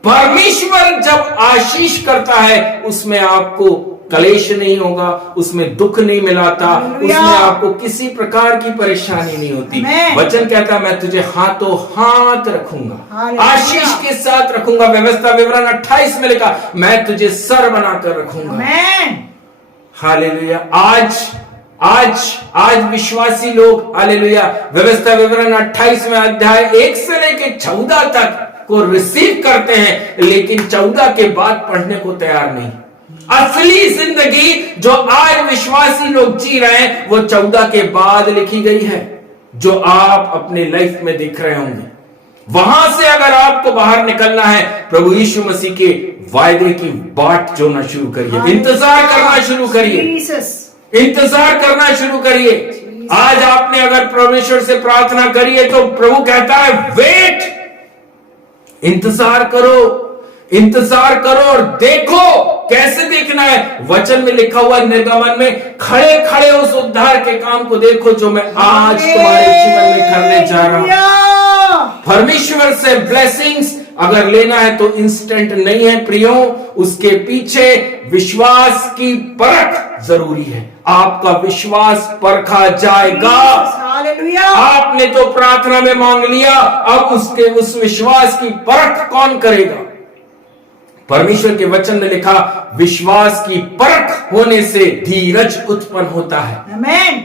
परमेश्वर जब आशीष करता है उसमें आपको कलेश नहीं होगा, उसमें दुख नहीं मिलाता, उसमें आपको किसी प्रकार की परेशानी नहीं होती। वचन कहता है मैं तुझे हाथों हाथ रखूंगा, आशीष के साथ रखूंगा। व्यवस्था विवरण 28 में लिखा, मैं तुझे सर बनाकर रखूंगा। हालेलुया। आज विश्वासी लोग, हालेलुया, व्यवस्था विवरण 28 में अध्याय 1 से लेकर 14 तक को रिसीव करते हैं, लेकिन 14 के बाद पढ़ने को तैयार नहीं। असली जिंदगी जो आज विश्वासी लोग जी रहे हैं वो 14 के बाद लिखी गई है, जो आप अपने लाइफ में देख रहे होंगे। वहां से अगर आपको बाहर निकलना है, प्रभु यीशु मसीह के वायदे की बाट जोना शुरू करिए, इंतजार करना शुरू करिए, इंतजार करना शुरू करिए। आज आपने अगर परमेश्वर से प्रार्थना करी है तो प्रभु कहता है वेट, इंतजार करो, इंतजार करो और देखो। कैसे देखना है? वचन में लिखा हुआ निर्गमन में, खड़े खड़े उस उद्धार के काम को देखो जो मैं आज तुम्हारे जीवन में करने जा रहा हूं। परमेश्वर से ब्लेसिंग्स अगर लेना है तो इंस्टेंट नहीं है प्रियो, उसके पीछे विश्वास की परख जरूरी है। आपका विश्वास परखा जाएगा। आपने तो प्रार्थना में मांग लिया, अब उस विश्वास की परख कौन करेगा? परमेश्वर के वचन में लिखा, विश्वास की परख होने से धीरज उत्पन्न होता है। आमीन।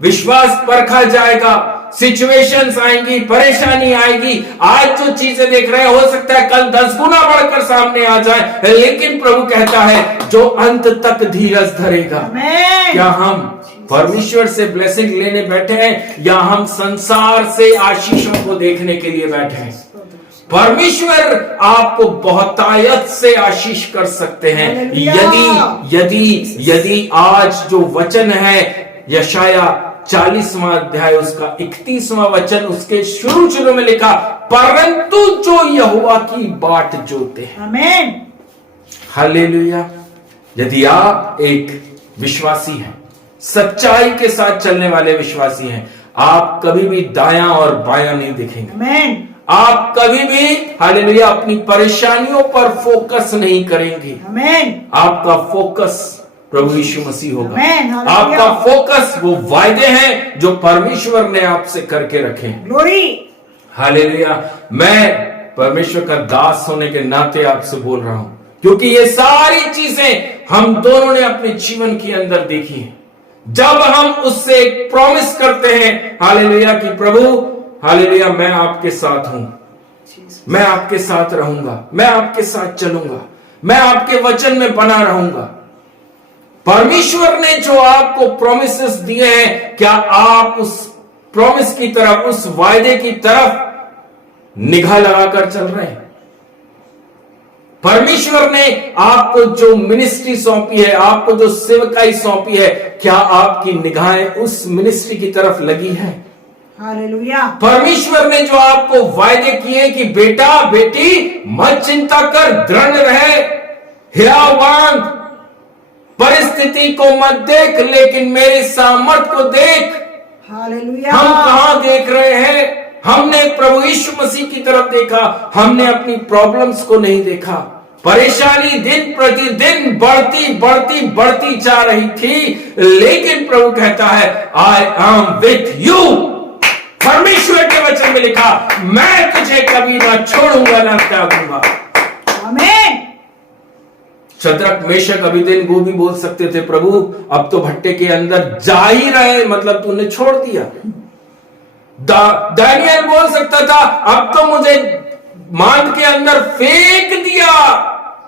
विश्वास परखा जाएगा, सिचुएशंस आएंगी, परेशानी आएगी। आज जो चीजें देख रहे हैं हो सकता है कल 10 गुना बढ़कर सामने आ जाए, लेकिन प्रभु कहता है जो अंत तक धीरज धरेगा। आमेन। क्या हम परमेश्वर से ब्लेसिंग लेने बैठे हैं या हम संसार से आशीषों को देखने के लिए बैठे हैं? परमेश्वर आपको बहुतायत से आशीष कर सकते हैं यदि यदि यदि आज जो वचन है यशाया 40वां अध्याय उसका 31वां वचन उसके शुरू में लिखा, परंतु जो यहोवा की बाट जोते हैं। आमेन। हालेलुया। यदि आप एक विश्वासी हैं, सच्चाई के साथ चलने वाले विश्वासी हैं, आप कभी भी दायां और बायां नहीं देखेंगे। आमेन। आप कभी भी हालेलुया अपनी परेशानियों पर फोकस नहीं करेंगे। आमेन। आपका फोकस प्रभु यीशु मसीह होगा। आमेन। हालेलुया। आपका फोकस वो वायदे हैं जो परमेश्वर ने आपसे करके रखे हैं। ग्लोरी। हालेलुया। मैं परमेश्वर का दास होने के नाते आपसे बोल रहा हूं, क्योंकि ये सारी चीजें हम दोनों ने अपने जीवन के अंदर देखी हैं। जब हम उससे एक प्रॉमिस करते हैं हालेलुया कि प्रभु हालेलुया मैं आपके साथ हूं, मैं आपके साथ रहूंगा, मैं आपके साथ चलूंगा, मैं आपके वचन में बना रहूंगा। परमेश्वर ने जो आपको प्रोमिसेस दिए हैं, क्या आप उस प्रॉमिस की तरफ, उस वायदे की तरफ निगाह लगाकर चल रहे हैं? परमेश्वर ने आपको जो मिनिस्ट्री सौंपी है, आपको जो सेवकाई सौंपी है, क्या आपकी निगाहें उस मिनिस्ट्री की तरफ लगी है? हालेलुया। परमेश्वर ने जो आपको वायदे किए कि बेटा बेटी मत चिंता कर, दृढ़ रहे, हिया बांध, परिस्थिति को मत देख लेकिन मेरे सामर्थ को देख। हालेलुया। हम कहां देख रहे हैं? हमने प्रभु यीशु मसीह की तरफ देखा, हमने अपनी प्रॉब्लम्स को नहीं देखा। परेशानी दिन प्रतिदिन बढ़ती बढ़ती बढ़ती जा रही थी, लेकिन प्रभु कहता है आई एम विथ यू। परमेश्वर के वचन में लिखा, मैं तुझे कभी ना छोड़ूंगा ना त्यागूंगा। आमेन। शद्रक मेशक अबेदनेगो भी बोल सकते थे, प्रभु अब तो भट्टे के अंदर जा ही रहे, मतलब तूने छोड़ दिया। दानियल बोल सकता था, अब तो मुझे मांद के अंदर फेंक दिया,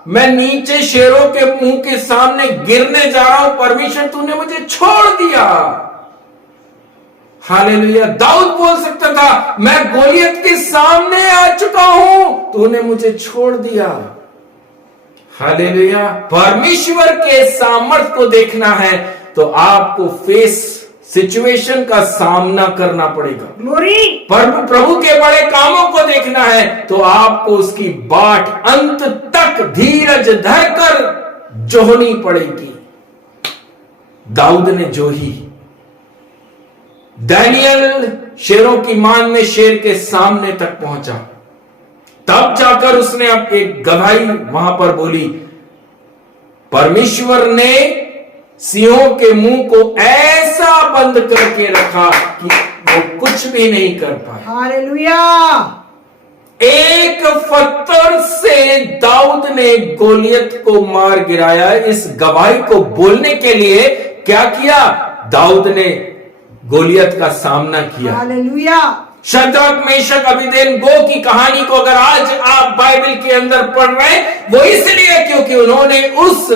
मैं नीचे शेरों के मुंह के सामने गिरने जा रहा हूं, परमेश्वर तूने मुझे छोड़ दिया। हालेलुया। दाऊद बोल सकता था, मैं गोलियत के सामने आ चुका हूं, तूने मुझे छोड़ दिया। हालेलुया। परमेश्वर के सामर्थ को देखना है तो आपको फेस सिचुएशन का सामना करना पड़ेगा। ग्लोरी। प्रभु के बड़े कामों को देखना है तो आपको उसकी बाट अंत तक धीरज धरकर जोहनी पड़ेगी। दाऊद ने जोही। दानियल शेरों की मान में शेर के सामने तक पहुंचा, तब जाकर उसने अब एक गवाही वहां पर बोली, परमेश्वर ने सिंहों के मुंह को ऐसा बंद करके रखा कि वो कुछ भी नहीं कर पाए। हालेलुया। एक पत्थर से दाऊद ने गोलियत को मार गिराया। इस गवाही को बोलने के लिए क्या किया? दाऊद ने गोलियत का सामना किया। हालेलुया। शद्रक मेशक अबेदनेगो की कहानी को अगर आज आप बाइबल के अंदर पढ़ रहे हैं, वो इसलिए क्योंकि उन्होंने उस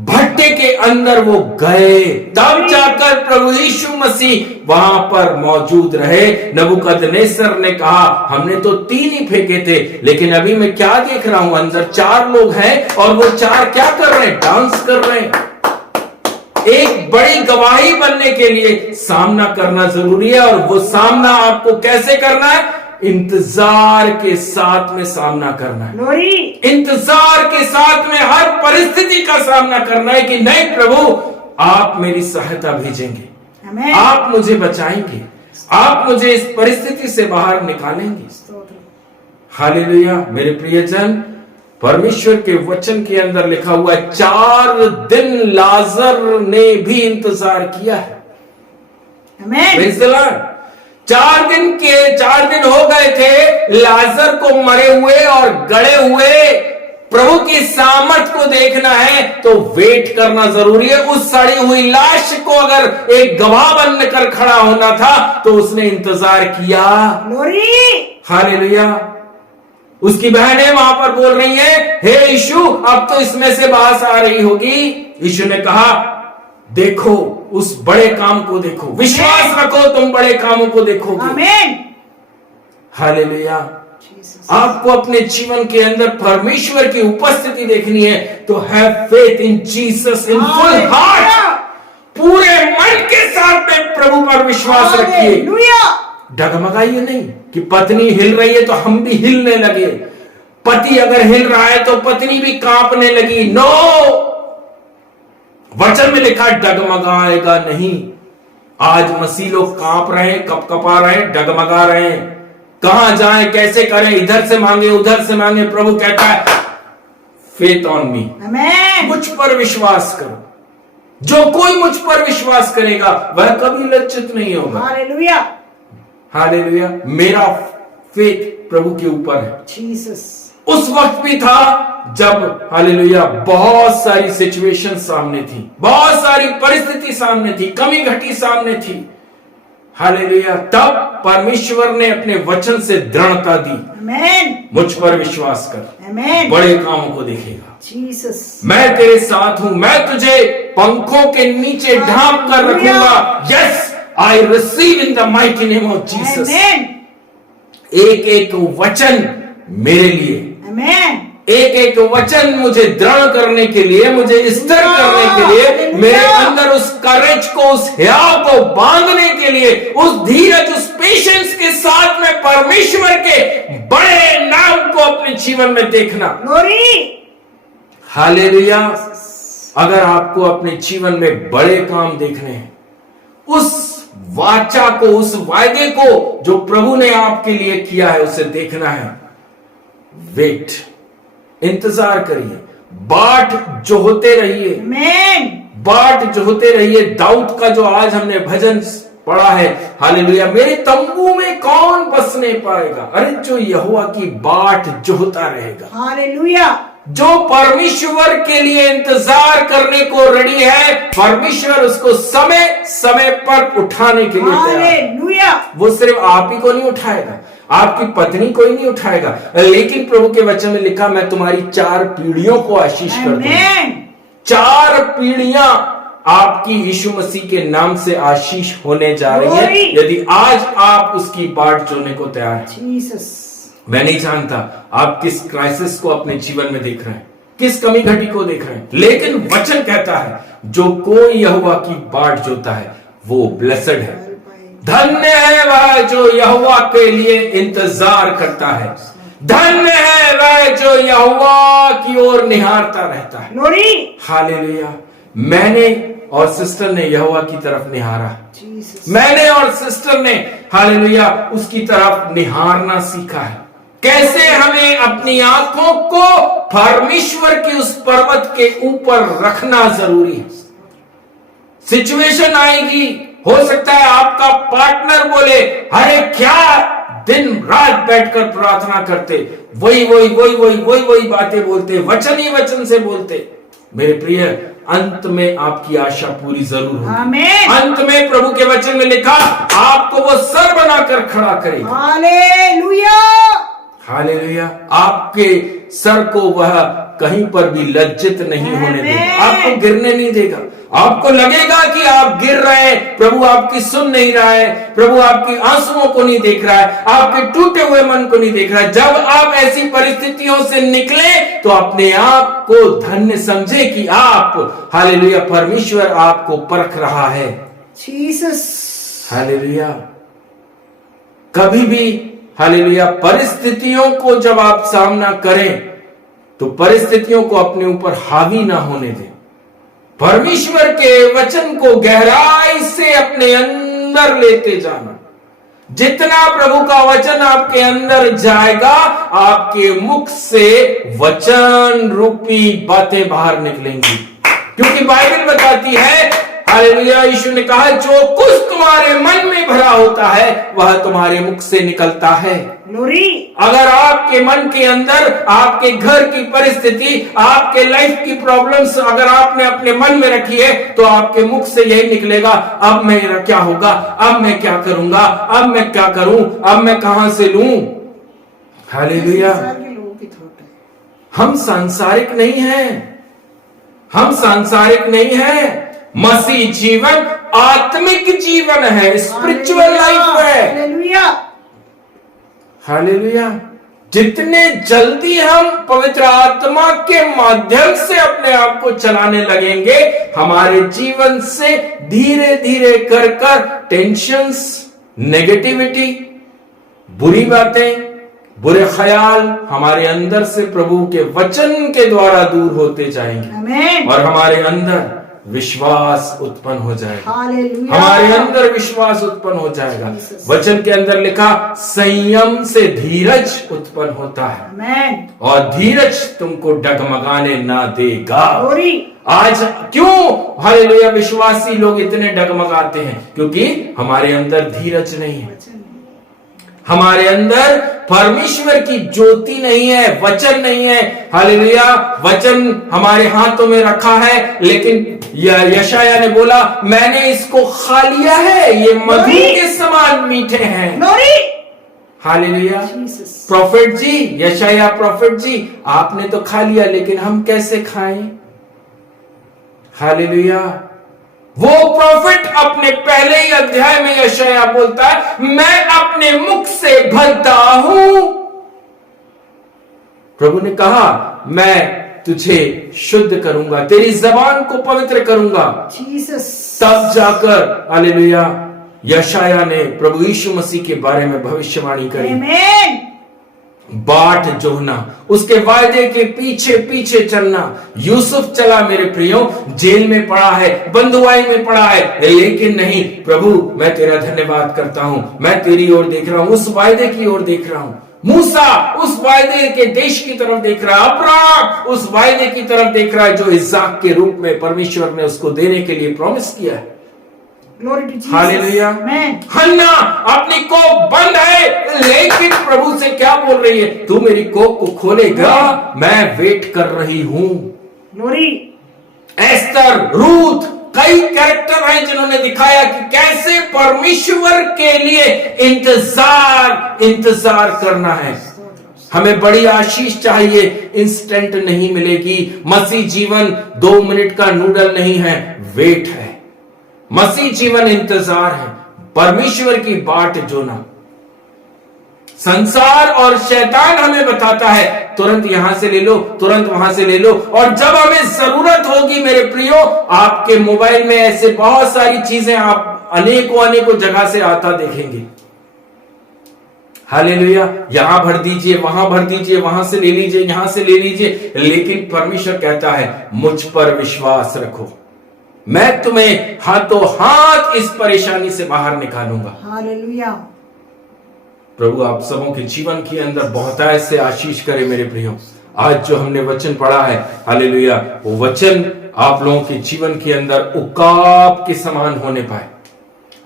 भट्टे के अंदर वो गए, तब जाकर प्रभु यीशु मसीह वहां पर मौजूद रहे। नबूकदनेस्सर ने कहा, हमने तो 3 ही फेंके थे, लेकिन अभी मैं क्या देख रहा हूं, अंदर 4 लोग हैं और वो 4 क्या कर रहे हैं? डांस कर रहे हैं। एक बड़ी गवाही बनने के लिए सामना करना जरूरी है, और वो सामना आपको कैसे करना है? इंतजार के साथ में सामना करना है। ग्लोरी। इंतजार के साथ में हर परिस्थिति का सामना करना है कि नहीं प्रभु आप मेरी सहायता भेजेंगे, आमेन। आप मुझे बचाएंगे, आप मुझे इस परिस्थिति से बाहर निकालेंगे। हालेलुया। मेरे प्रियजन, परमेश्वर के वचन के अंदर लिखा हुआ है, 4 दिन लाजर ने भी इंतजार किया है। आमेन। Praise the Lord. 4 दिन हो गए थे लाजर को मरे हुए और गड़े हुए प्रभु की सामर्थ को देखना है तो वेट करना जरूरी है। उस सड़ी हुई लाश को अगर एक गवाह बनकर खड़ा होना था तो उसने इंतजार किया। ग्लोरी। हालेलुया। उसकी बहनें वहां पर बोल रही हैं, हे यीशु अब तो इसमें से बास आ रही होगी। यीशु ने कहा, देखो उस बड़े काम को देखो, विश्वास रखो तुम बड़े कामों को देखोगे। आमीन। हालेलुया। आपको अपने जीवन के अंदर परमेश्वर की उपस्थिति देखनी है तो have faith in Jesus in full heart, पूरे मन के साथ में प्रभु पर विश्वास रखिए। हालेलुया। डगमगाइए नहीं कि पत्नी हिल रही है तो हम भी हिलने लगे, पति अगर हिल रहा है तो पत्नी भी कांपने लगी। नो, वचन में लिखा डगमगाएगा नहीं। आज मसीह लोग कांप रहे हैं, कपकपा रहे हैं, डगमगा रहे हैं, कहां जाएं, कैसे करें, इधर से मांगे उधर से मांगे। प्रभु कहता है फेथ ऑन मी, मुझ पर विश्वास करो। जो कोई मुझ पर विश्वास करेगा वह कभी लज्जित नहीं होगा। हालेलुया। हालेलुया। मेरा फेथ प्रभु के ऊपर है। जीसस। उस वक्त भी था जब हालेलुया बहुत सारी सिचुएशन सामने थी, बहुत सारी परिस्थिति सामने थी, कमी घटी सामने थी। हालेलुया। तब परमेश्वर ने अपने वचन से दृढ़ता दी, आमीन। मुझ पर विश्वास कर, आमीन। बड़े कामों को देखेगा। जीसस। मैं तेरे साथ हूं, मैं तुझे पंखों के नीचे ढांप कर रखूंगा। Yes, I receive in the mighty name of Jesus. एक एक वचन मेरे लिए, आमीन। एक एक वचन मुझे दृढ़ करने के लिए, मुझे स्थिर करने के लिए, मेरे अंदर उस करेज को, उस हियाव को बांधने के लिए, उस धीरज, उस पेशेंस के साथ में परमेश्वर के बड़े नाम को अपने जीवन में देखना। ग्लोरी। हालेलुया। अगर आपको अपने जीवन में बड़े काम देखने हैं, उस वाचा को, उस वायदे को जो प्रभु ने आपके लिए किया है उसे देखना है, वेट, इंतजार करिए, बाट जोहते रहिए, आमीन। बाट जोहते रहिए। दाऊद का जो आज हमने भजन पढ़ा है, हालेलुया, मेरे तंबू में कौन बसने पाएगा। अरे जो यहोवा की बाट जोहता रहेगा, हालेलुया। जो परमेश्वर के लिए इंतजार करने को रेडी है, परमेश्वर उसको समय समय पर उठाने के लिए तैयार है। हालेलुया। वो सिर्फ आप ही को नहीं उठाएगा, आपकी पत्नी को ही नहीं उठाएगा, लेकिन प्रभु के वचन में लिखा, मैं तुम्हारी 4 पीढ़ियों को आशीष कर दूंगा। आमीन। 4 पीढ़ियां आपकी यीशु मसीह के नाम से आशीष होने जा रही है, यदि आज आप उसकी बाट जोड़ने को तैयार हैं। जीसस। मैं नहीं जानता आप किस क्राइसिस को अपने जीवन में देख रहे हैं, किस कमी घटी को देख रहे हैं, लेकिन वचन कहता है जो कोई यहोवा की बाट जोता है वो ब्लेसेड है। धन्य है वह जो यहोवा के लिए इंतजार करता है, धन्य है वह जो यहोवा की ओर निहारता रहता है। ग्लोरी। हालेलुया। मैंने और सिस्टर ने यहोवा की तरफ निहारा, जीसस। मैंने और सिस्टर ने हालेलुया उसकी तरफ निहारना सीखा है। कैसे हमें अपनी आंखों को परमेश्वर के उस पर्वत के ऊपर रखना जरूरी है। सिचुएशन आएगी, हो सकता है आपका पार्टनर बोले, अरे क्या दिन रात बैठकर प्रार्थना करते, वही वही वही वही वही वही बातें बोलते, वचन ही वचन से बोलते। मेरे प्रिय, अंत में आपकी आशा पूरी जरूर होगी। आमीन। अंत में प्रभु के वचन में लिखा, आपको वो सर बनाकर खड़ा करेगा। हालेलुया। हालेलुया। आपके सर को वह कहीं पर भी लज्जित नहीं होने देगा, आपको गिरने नहीं देगा। आपको लगेगा कि आप गिर रहे हैं, प्रभु आपकी सुन नहीं रहा है, प्रभु आपकी आंसुओं को नहीं देख रहा है, आपके टूटे हुए मन को नहीं देख रहा है। जब आप ऐसी परिस्थितियों से निकले तो अपने आप को धन्य समझे कि आप, हालेलुया, परमेश्वर आपको परख रहा है। जीसस। हालेलुया। कभी भी हालेलुया परिस्थितियों को जब आप सामना करें तो परिस्थितियों को अपने ऊपर हावी ना होने दें। परमेश्वर के वचन को गहराई से अपने अंदर लेते जाना। जितना प्रभु का वचन आपके अंदर जाएगा, आपके मुख से वचन रूपी बातें बाहर निकलेंगी, क्योंकि बाइबल बताती है हालेलुया। यीशु ने कहा जो कुछ तुम्हारे मन में भरा होता है वह तुम्हारे मुख से निकलता है। ग्लोरी। अगर आपके मन के अंदर आपके घर की परिस्थिति, आपके लाइफ की प्रॉब्लम्स अगर आपने अपने मन में रखी है तो आपके मुख से यही निकलेगा, अब मेरा क्या होगा, अब मैं क्या करूंगा, अब मैं क्या करूं, अब मैं कहां से लूं। हालेलुया। संसार के लोगों की थॉट है। हम सांसारिक नहीं हैं, हम सांसारिक नहीं हैं। मसीह जीवन आत्मिक जीवन है, स्पिरिचुअल लाइफ है। हालेलुया। हालेलुया। जितने जल्दी हम पवित्र आत्मा के माध्यम से अपने आप को चलाने लगेंगे, हमारे जीवन से धीरे धीरे कर कर टेंशंस, नेगेटिविटी, बुरी बातें, बुरे ख्याल हमारे अंदर से प्रभु के वचन के द्वारा दूर होते जाएंगे आमीन। और हमारे अंदर विश्वास उत्पन्न हो जाएगा। हालेलुया। हमारे अंदर विश्वास उत्पन्न हो जाएगा। Jesus। वचन के अंदर लिखा संयम से धीरज उत्पन्न होता है आमीन। और धीरज तुमको डगमगाने ना देगा। ग्लोरी। आज क्यों हालेलुया विश्वासी लोग इतने डगमगाते हैं? क्योंकि हमारे अंदर धीरज नहीं है, हमारे अंदर परमेश्वर की ज्योति नहीं है, वचन नहीं है। हालेलुया। वचन हमारे हाथों में रखा है, लेकिन यशाया ने बोला मैंने इसको खा लिया है, ये मधु के समान मीठे हैं। ग्लोरी। हालेलुया। जीसस। प्रॉफिट जी, यशाया प्रॉफिट जी, आपने तो खा लिया, लेकिन हम कैसे खाएं? हालेलुया। वो प्रॉफिट अपने पहले ही अध्याय में यशाया बोलता है मैं अपने मुख से भरता हूं। प्रभु ने कहा मैं तुझे शुद्ध करूंगा, तेरी जबान को पवित्र करूंगा। जीसस। तब जाकर हालेलुया यशाया ने प्रभु यीशु मसीह के बारे में भविष्यवाणी करी। आमीन। बाट जोहना, उसके वायदे के पीछे पीछे चलना। यूसुफ चला मेरे प्रियो, जेल में पड़ा है, बंधुआई में पड़ा है, लेकिन नहीं, प्रभु मैं तेरा धन्यवाद करता हूं, मैं तेरी ओर देख रहा हूं, उस वायदे की ओर देख रहा हूं। मूसा उस वायदे के देश की तरफ देख रहा है, अब्राहम उस वायदे की तरफ देख रहा है जो इसहाक के रूप में परमेश्वर ने उसको देने के लिए प्रॉमिस किया है। Glory to Jesus. हालेलुया। आमीन। हन्ना अपनी कोख बंद है, लेकिन प्रभु से क्या बोल रही है? तू मेरी कोख को खोलेगा, मैं वेट कर रही हूं। ग्लोरी। एस्तर, रूथ, कई कैरेक्टर हैं जिन्होंने दिखाया कि कैसे परमेश्वर के लिए इंतजार करना है। हमें बड़ी आशीष चाहिए, इंस्टेंट नहीं मिलेगी। मसीह जीवन 2 मिनट का नूडल नहीं है, वेट है। मसीह जीवन इंतजार है, परमेश्वर की बाट जोना। संसार और शैतान हमें बताता है तुरंत यहां से ले लो, तुरंत वहां से ले लो, और जब हमें जरूरत होगी मेरे प्रियो, आपके मोबाइल में ऐसे बहुत सारी चीजें आप अनेकों जगह से आता देखेंगे। हालेलुया। यहां भर दीजिए, वहां भर दीजिए, वहां से ले लीजिए, यहां से ले लीजिए, लेकिन परमेश्वर कहता है मुझ पर विश्वास रखो, मैं तुम्हें हाथों हाथ इस परेशानी से बाहर निकालूंगा। हालेलुया। प्रभु आप सबों के जीवन के अंदर बहुतायत से आशीष करे मेरे प्रियो। आज जो हमने वचन पढ़ा है हालेलुया, वो वचन आप लोगों के जीवन के अंदर उकाब के समान होने पाए।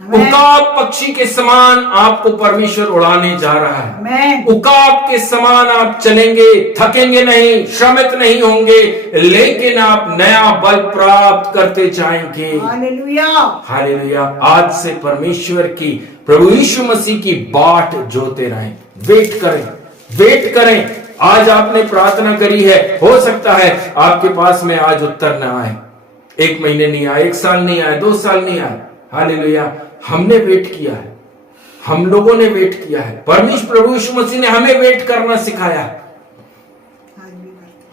उकाब पक्षी के समान आपको परमेश्वर उड़ाने जा रहा है। उकाब के समान आप चलेंगे, थकेंगे नहीं, श्रमित नहीं होंगे, लेकिन आप नया बल प्राप्त करते जाएंगे। हालेलुया। हालेलुया। आज से परमेश्वर की, प्रभु यीशु मसीह की बाट जोते रहें, वेट करें, वेट करें। आज आपने प्रार्थना करी है, हो सकता है आपके पास में आज उत्तर ना आए, 1 महीने नहीं आए, 1 साल नहीं आए, 2 साल नहीं आए। हालेलुया। हमने वेट किया है, हम लोगों ने वेट किया है, परमेश्वर प्रभु यीशु मसीह ने हमें वेट करना सिखाया है।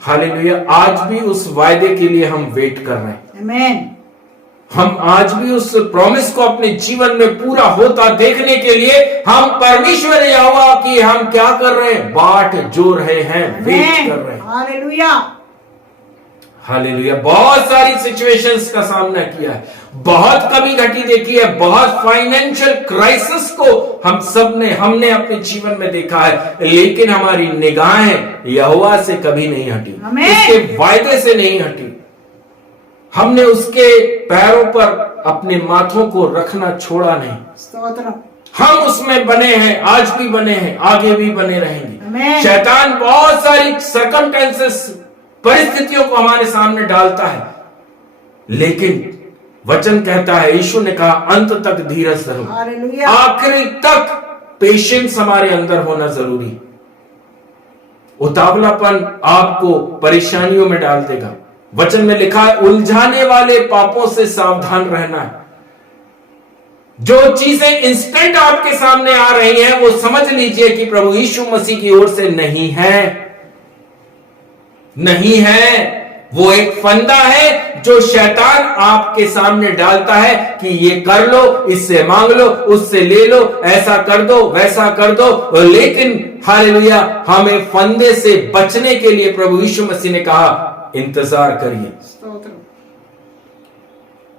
हालेलुया। आज भी उस वायदे के लिए हम वेट कर रहे हैं। आमीन। हम आज भी उस प्रॉमिस को अपने जीवन में पूरा होता देखने के लिए हम परमेश्वर यहोवा की हम क्या कर रहे हैं? बाट जो रहे हैं, वेट कर रहे हैं। हालेलुया। हालेलुया। बहुत सारी सिचुएशंस का सामना किया है, बहुत कमी घटी देखी है, बहुत फाइनेंशियल क्राइसिस को हमने अपने जीवन में देखा है, लेकिन हमारी निगाहें यहोवा से कभी नहीं हटी, उसके वायदे से नहीं हटी। हमने उसके पैरों पर अपने माथों को रखना छोड़ा नहीं। स्तोत्र। हम उसमें बने हैं, आज भी बने हैं, आगे भी बने रहेंगे। आमीन। शैतान बहुत सारी सरकमस्टेंसेस, परिस्थितियों को हमारे सामने डालता है, लेकिन वचन कहता है, यीशु ने कहा अंत तक धीरज धरो। हालेलुया। आखिरी तक पेशेंस हमारे अंदर होना जरूरी। उतावलापन आपको परेशानियों में डाल देगा। वचन में लिखा है, उलझाने वाले पापों से सावधान रहना है। जो चीजें इंस्टेंट आपके सामने आ रही हैं, वो समझ लीजिए कि प्रभु यीशु मसीह की ओर से नहीं है, नहीं है। वो एक फंदा है जो शैतान आपके सामने डालता है कि ये कर लो, इससे मांग लो, उससे ले लो, ऐसा कर दो, वैसा कर दो। लेकिन हालेलुया, हमें फंदे से बचने के लिए प्रभु यीशु मसीह ने कहा, इंतजार करिए। स्तोत्र।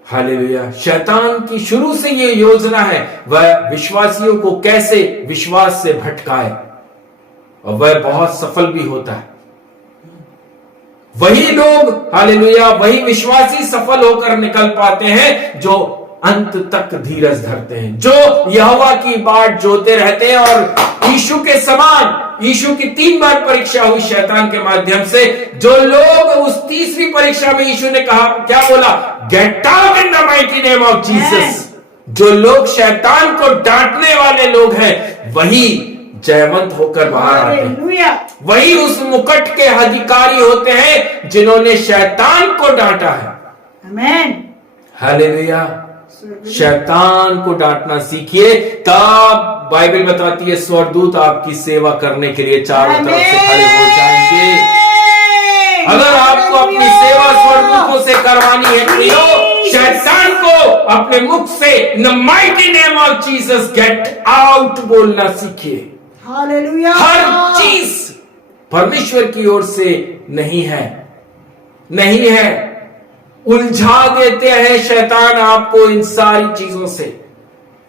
हालेलुया। शैतान की शुरू से ये योजना है, वह विश्वासियों को कैसे विश्वास से भटकाए, और वह बहुत सफल भी होता है। वही लोग, हालेलुया, वही विश्वासी सफल होकर निकल पाते हैं जो अंत तक धीरज धरते हैं, जो यहोवा की बाट जोते रहते हैं। और यीशु के समान, यीशु की 3 बार परीक्षा हुई शैतान के माध्यम से। जो लोग उस तीसरी परीक्षा में, यीशु ने कहा, क्या बोला? Get out in the mighty name of Jesus. जो लोग शैतान को डांटने वाले लोग हैं, वही जयवंत होकर बाहर आते हैं। वही उस मुकुट के अधिकारी होते हैं जिन्होंने शैतान को डांटा है। आमीन। हालेलुया। शैतान को डांटना सीखिए, तब बाइबल बताती है स्वर्गदूत आपकी सेवा करने के लिए चारों तरफ से खड़े हो जाएंगे। अगर आपको अपनी सेवा स्वर्गदूतों से करवानी है, प्रियो, शैतान को अपने मुख से in the mighty name of Jesus get out बोलना सीखिए। हालेलुया। हर चीज परमेश्वर की ओर से नहीं है, नहीं है। उलझा देते हैं शैतान आपको इन सारी चीजों से,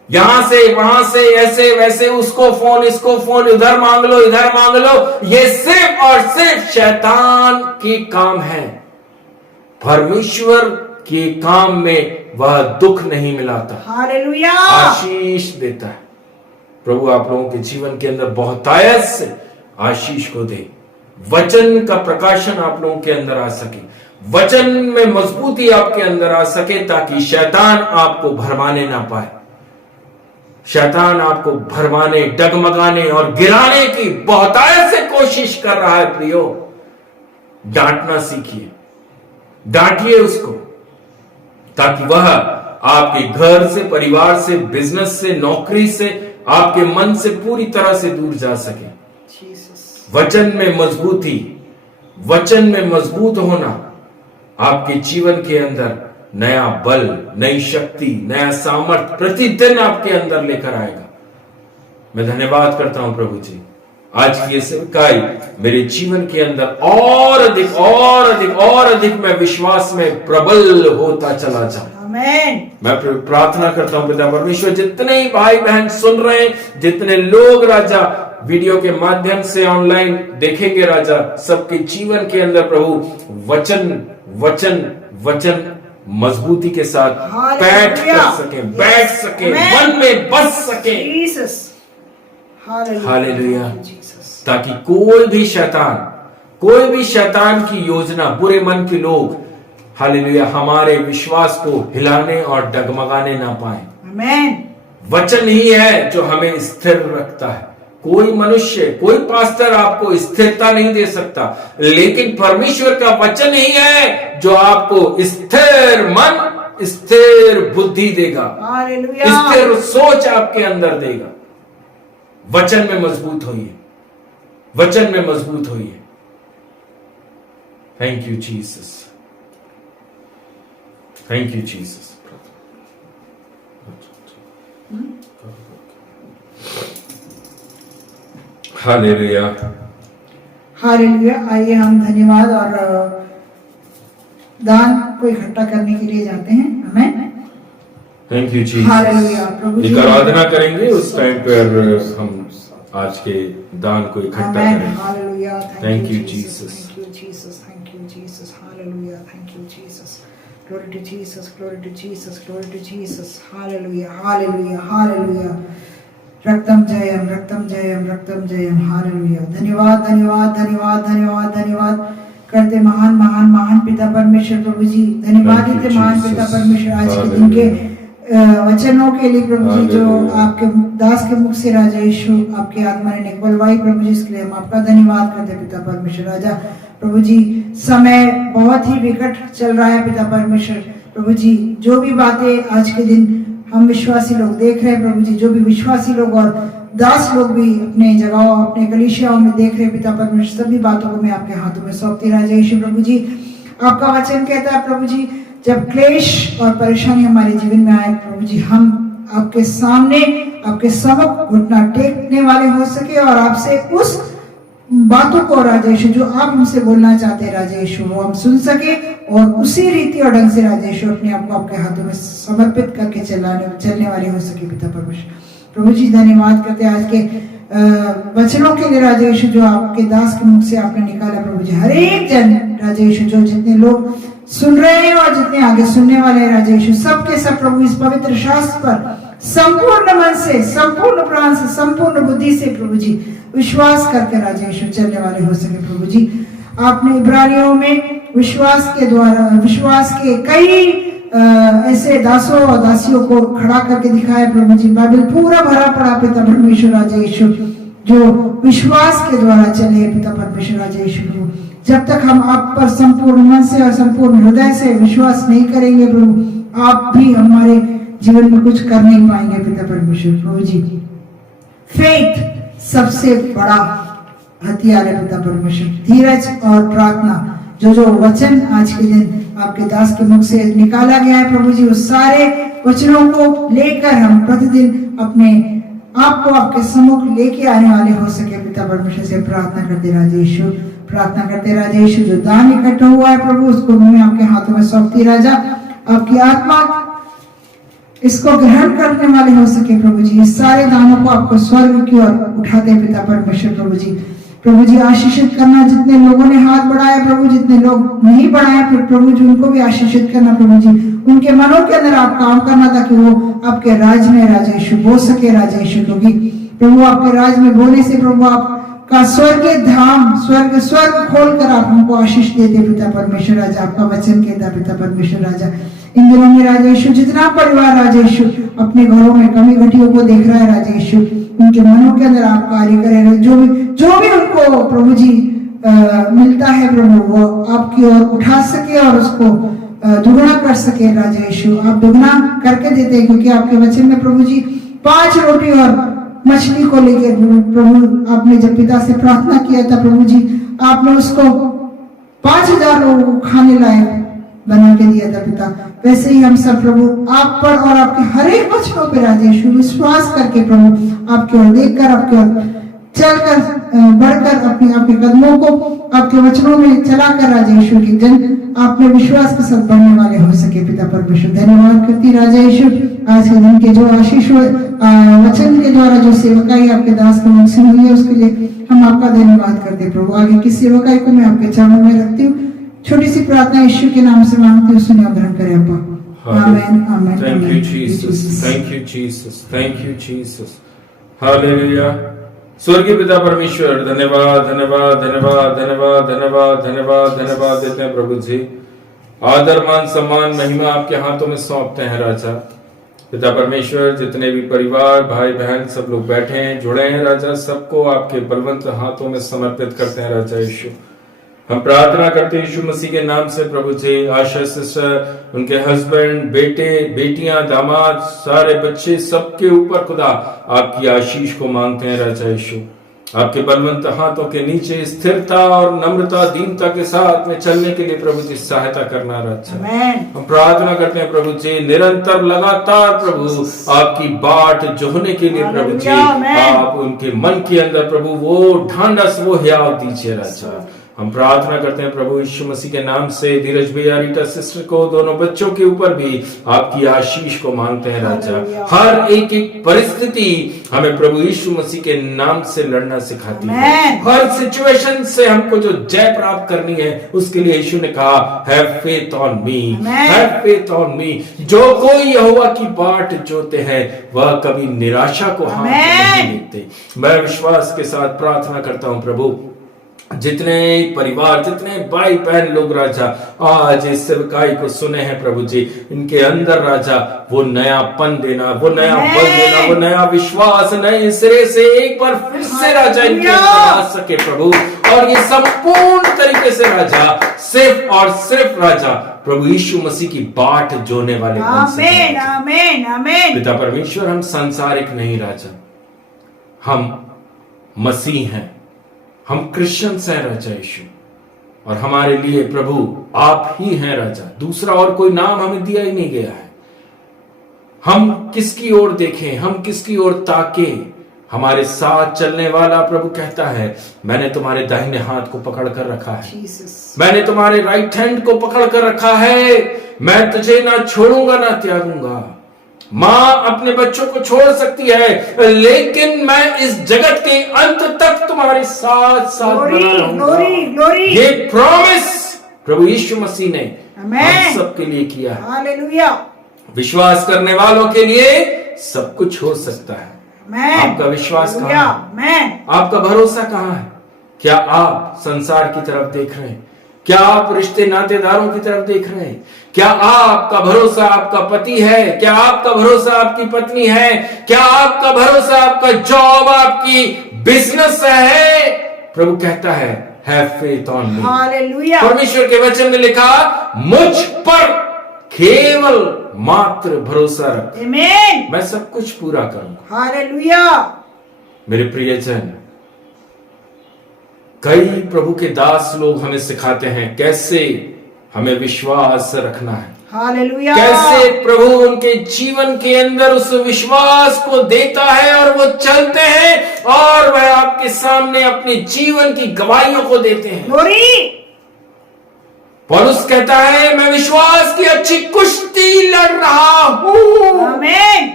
यहां से वहां से, ऐसे वैसे, उसको फोन, इसको फोन, उधर मांग लो, इधर मांग लो। ये सिर्फ और सिर्फ शैतान के काम है। परमेश्वर के काम में वह दुख नहीं मिलाता, हालेलुया, आशीष देता है। प्रभु आप लोगों के जीवन के अंदर बहुतायत से आशीष को दे। वचन का प्रकाशन आप लोगों के अंदर आ सके, वचन में मजबूती आपके अंदर आ सके, ताकि शैतान आपको भरमाने ना पाए। शैतान आपको भरमाने, डगमगाने और गिराने की बहुतायत से कोशिश कर रहा है। प्रियो, डांटना सीखिए, डांटिए उसको, ताकि वह आपके घर से, परिवार से, बिजनेस से, नौकरी से, आपके मन से पूरी तरह से दूर जा सके। वचन में मजबूती, वचन में मजबूत होना आपके जीवन के अंदर नया बल, नई शक्ति, नया सामर्थ प्रतिदिन आपके अंदर लेकर आएगा। मैं धन्यवाद करता हूं प्रभु जी, आज की ये सेवकाई मेरे जीवन के अंदर और अधिक और अधिक और अधिक मैं विश्वास में प्रबल होता चला जाऊं। मैं प्रार्थना करता हूं पिता परमेश्वर, जितने ही भाई बहन सुन रहे हैं, जितने लोग राजा वीडियो के माध्यम से ऑनलाइन देखेंगे राजा, सबके जीवन के अंदर प्रभु वचन वचन वचन मजबूती के साथ बैठ कर सके, बैठ सके, मन में बस सके। हालेलुया। ताकि कोई भी शैतान की योजना, बुरे मन के लोग, हालेलुया, हमारे विश्वास को हिलाने और डगमगाने ना पाए। आमीन। वचन ही है जो हमें स्थिर रखता है। कोई मनुष्य, कोई पास्टर आपको स्थिरता नहीं दे सकता, लेकिन परमेश्वर का वचन ही है जो आपको स्थिर मन, स्थिर बुद्धि देगा, स्थिर सोच आपके अंदर देगा। वचन में मजबूत होइए, वचन में मजबूत होइए। Thank you Jesus, thank you Jesus. Hallelujah, hallelujah. आइए हम धन्यवाद और दान को इकट्ठा करने के लिए जाते हैं। आमीन। Thank you Jesus. हालेलुया। प्रभु जी एक आराधना करेंगे, उस टाइम पर हम आज के दान को इकट्ठा करेंगे। Hallelujah. Thank you Jesus, thank you Jesus, thank you Jesus. Hallelujah, thank you Jesus. Glory to Jesus, glory to Jesus, glory to Jesus. Hallelujah, hallelujah, hallelujah. रक्तम जयम, रक्तम जयम, रक्तम जयम. हालेलुया. धन्यवाद, धन्यवाद, धन्यवाद, धन्यवाद, धन्यवाद करते महान महान महान पिता परमेश्वर प्रभु जी. धन्यवाद देते महान पिता परमेश्वर आज के दिन के वचनों के लिए प्रभु जी, जो आपके दास के मुख से राजा यीशु आपके आत्मा ने निकलवाई प्रभु जी, इसके लिए हम आपका धन्यवाद करते पिता परमेश्वर. राजा प्रभु जी, समय बहुत ही विकट चल रहा है पिता परमेश्वर प्रभु जी. जो भी बातें आज के दिन हम विश्वासी लोग देख रहे हैं प्रभु जी, जो भी विश्वासी लोग और दास लोग भी अपने जगहों अपने कलीसियाओं में देख रहे हैं पिता परमेश्वर, सभी बातों को मैं आपके हाथों में सौंपती राजा यीशु प्रभु जी. आपका वचन कहता है प्रभु जी, जब क्लेश और परेशानी हमारे जीवन में आए प्रभु जी, हम आपके सामने आपके समक्ष घुटना टेकने वाले हो सके और आपसे उस बातों को राजा यीशु जो आप हमसे बोलना चाहते हैं राजा यीशु, वो हम सुन सके और उसी रीति और ढंग से राजा यीशु अपने आप को आपके हाथों में समर्पित करके चलने वाले हो सके पिता परमेश्वर प्रभु जी. धन्यवाद करते हैं आज के वचनों के लिए राजा यीशु, जो आपके दास के मुख से आपने निकाला प्रभु जी. हर एक जन राजा यीशु, जो जितने लोग सुन रहे हैं और जितने आगे सुनने वाले हैं राजा यीशु, सबके सब प्रभु इस पवित्र शास्त्र पर संपूर्ण मन से, संपूर्ण प्राण से, संपूर्ण बुद्धि से प्रभु जी विश्वास करके राजा यीशु चलने वाले हो सके प्रभु जी. आपने इब्रानियों में विश्वास के द्वारा विश्वास के कई ऐसे दासों और दासियों को खड़ा करके दिखाया प्रभु जी. बाइबल पूरा भरा पड़ा पिता परमेश्वर राजा यीशु, जो विश्वास के द्वारा चले पिता परमेश्वर राजा यीशु प्रभु. जब तक हम आप पर संपूर्ण मन से और संपूर्ण हृदय से विश्वास नहीं करेंगे प्रभु, आप भी हमारे जीवन में कुछ कर नहीं पाएंगे पिता परमेश्वर प्रभु जी. फेथ सबसे बड़ा हथियार है पिता परमेश्वर. धीरज और प्रार्थना, जो वचन आज के दिन आपके दास के मुख से निकाला गया है प्रभु जी, उस सारे वचनों को लेकर हम प्रतिदिन अपने आपको आपके सम्मुख लेके आने वाले हो सके पिता परमेश्वर से प्रार्थना करते राजा यीशु. प्रार्थना करते राजा यीशु, जो दान इकट्ठा हुआ है प्रभु, उसको मैं आपके हाथों में सौंपती राजा. आपकी आत्मा इसको ग्रहण करने वाले हो सके प्रभु जी. इस सारे दानों को आपको स्वर्ग की ओर उठाते पिता परमेश्वर प्रभु जी. प्रभु जी आशीषित करना, जितने लोगों ने हाथ बढ़ाया प्रभु, जितने लोग नहीं बढ़ाए प्रभु जी, उनको भी आशीषित करना प्रभु जी. उनके मनों के अंदर आप काम करना ताकि वो आपके राज में राजा यीशु बोल सके राजा यीशु. क्योंकि प्रभु आपके राज में बोलने से प्रभु आपका स्वर्गीय धाम स्वर्ग खोल कर आप हमको आशीष देते पिता परमेश्वर राजा. आपका वचन कहता पिता परमेश्वर राजा, इन दिनों में राजा यीशु जितना परिवार राजा यीशु अपने घरों में कमी घटियों को देख रहा है राजा यीशु, उनके मनों के अंदर आप कार्य करें. जो भी उनको प्रभु जी मिलता है प्रभु, वो आपकी ओर उठा सके और उसको दुगना कर सके राजा यीशु. आप दुगना करके देते हैं, क्योंकि आपके वचन में प्रभु जी 5 रोटी और मछली को लेकर प्रभु आपने जब पिता से प्रार्थना किया था प्रभु जी, आपने उसको 5000 लोगों को खाने लायक बना के दिया था पिता. वैसे ही हम सब प्रभु आप पर और आपके हर एक वचनों पर राजा यीशु विश्वास करके प्रभु आपकी ओर देखकर, आपकी ओर चलकर, बढ़कर आपके कदमों को आपके वचनों में चलाकर राजा यीशु की जन आप में विश्वास के साथ बढ़ने वाले हो सके पिता परमेश्वर. धन्यवाद करती राजा यीशु. आज के दिन के जो आशीष वचन के द्वारा जो सेवकाई आपके दास के मुख से हुई है, उसके लिए हम आपका धन्यवाद करते प्रभु. आगे की सेवकाई को मैं आपके चरणों में रखती हूँ. छोटी सी प्रार्थना यीशु के नाम से मांगती हूँ, सुनिए ग्रहण करें अब्बा. आमेन आमेन. Thank you Jesus. Thank you Jesus. Thank you Jesus. Hallelujah. स्वर्गीय पिता परमेश्वर, धन्यवाद धन्यवाद धन्यवाद धन्यवाद धन्यवाद धन्यवाद धन्यवाद देते हैं प्रभु जी. आदर मान सम्मान महिमा आपके हाथों में सौंपते हैं राजा. पिता परमेश्वर, जितने भी परिवार भाई बहन सब लोग बैठे हैं, जुड़े हैं राजा, सबको आपके बलवंत हाथों में समर्पित करते हैं राजा यीशु. हम प्रार्थना करते हैं यीशु मसीह के नाम से प्रभु जी. आशा सिस्टर, उनके हस्बैंड, बेटे बेटियां, दामाद, सारे बच्चे, सबके ऊपर खुदा आपकी आशीष को मांगते हैं राजा यीशु. आपके बलवंत हाथों के नीचे स्थिरता और नम्रता दीनता के साथ में चलने के लिए प्रभु जी सहायता करना राजा. हम प्रार्थना करते हैं प्रभु जी, निरंतर लगातार प्रभु आपकी बाट जोहने के लिए प्रभु जी आप उनके मन के अंदर प्रभु वो ढांढस वो हियाव दीजिए राजा. हम प्रार्थना करते हैं प्रभु यीशु मसीह के नाम से धीरज भैया, रीटा सिस्टर को, दोनों बच्चों के ऊपर भी आपकी आशीष को मांगते हैं राजा। हर एक एक परिस्थिति हमें प्रभु यीशु मसीह के नाम से लड़ना सिखाती है। हर सिचुएशन से हमको जो जय प्राप्त करनी है उसके लिए यीशु ने कहा have faith on me, have faith on me. जो कोई यहोवा की बाट जोते हैं वह कभी निराशा को हाथ नहीं देखते। मैं विश्वास के साथ प्रार्थना करता हूं प्रभु, जितने परिवार, जितने भाई बहन लोग राजा आज इस सेवकाई को सुने हैं प्रभु जी, इनके अंदर राजा वो नयापन देना, वो नया बल देना, वो नया विश्वास नए सिरे से एक बार फिर से राजा इनके अंदर आ सके प्रभु। और ये संपूर्ण तरीके से राजा सिर्फ और सिर्फ राजा प्रभु यीशु मसीह की बाट जोने वाले बन सके। आमीन आमीन। पिता परमेश्वर, हम सांसारिक नहीं राजा, हम मसीह हैं, हम क्रिश्चियंस हैं राजा यीशु, और हमारे लिए प्रभु आप ही हैं राजा, दूसरा और कोई नाम हमें दिया ही नहीं गया है। हम किसकी ओर देखें, हम किसकी ओर ताके? हमारे साथ चलने वाला प्रभु कहता है मैंने तुम्हारे दाहिने हाथ को पकड़ कर रखा है, मैंने तुम्हारे राइट हैंड को पकड़ कर रखा है, मैं तुझे ना छोड़ूंगा ना त्यागूंगा। मां अपने बच्चों को छोड़ सकती है लेकिन मैं इस जगत के अंत तक तुम्हारे साथ साथ बना रहूंगा। ये प्रॉमिस प्रभु यीशु मसीह ने हम सबके लिए किया है। हालेलुया। विश्वास करने वालों के लिए सब कुछ हो सकता है। आपका विश्वास कहाँ है? आपका भरोसा कहाँ है? क्या आप संसार की तरफ देख रहे हैं? क्या आप रिश्ते नातेदारों की तरफ देख रहे हैं? क्या आपका भरोसा आपका पति है? क्या आपका भरोसा आपकी पत्नी है? क्या आपका भरोसा आपका जॉब, आपकी बिजनेस है? प्रभु कहता है have faith on me. Hallelujah. परमेश्वर के वचन में लिखा मुझ पर केवल मात्र भरोसा रख, आमीन, मैं सब कुछ पूरा करूंगा। हालेलुया। मेरे प्रियजन, कई प्रभु के दास लोग हमें सिखाते हैं कैसे हमें विश्वास रखना है, हालेलुया, कैसे प्रभु उनके जीवन के अंदर उस विश्वास को देता है और वो चलते हैं और वह आपके सामने अपने जीवन की गवाहियों को देते हैं। ग्लोरी। पौलुस कहता है मैं विश्वास की अच्छी कुश्ती लड़ रहा हूं। आमीन।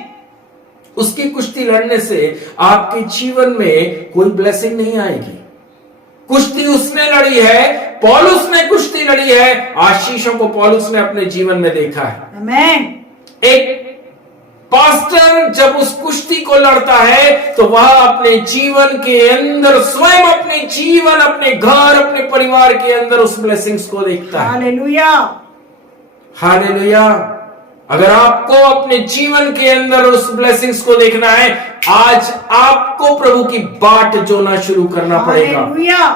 उसकी कुश्ती लड़ने से आपके जीवन में कोई ब्लेसिंग नहीं आएगी। कुश्ती उसने लड़ी है, पौलुस ने कुश्ती लड़ी है, आशीषों को पौलुस ने अपने जीवन में देखा है। आमीन। एक पास्टर जब उस कुश्ती को लड़ता है तो वह अपने जीवन के अंदर स्वयं अपने जीवन, अपने घर, अपने परिवार के अंदर उस ब्लेसिंग्स को देखता है। हालेलुया। हालेलुया। अगर आपको अपने जीवन के अंदर उस ब्लेसिंग्स को देखना है, आज आपको प्रभु की बाट जोना शुरू करना पड़ेगा। हालेलुया।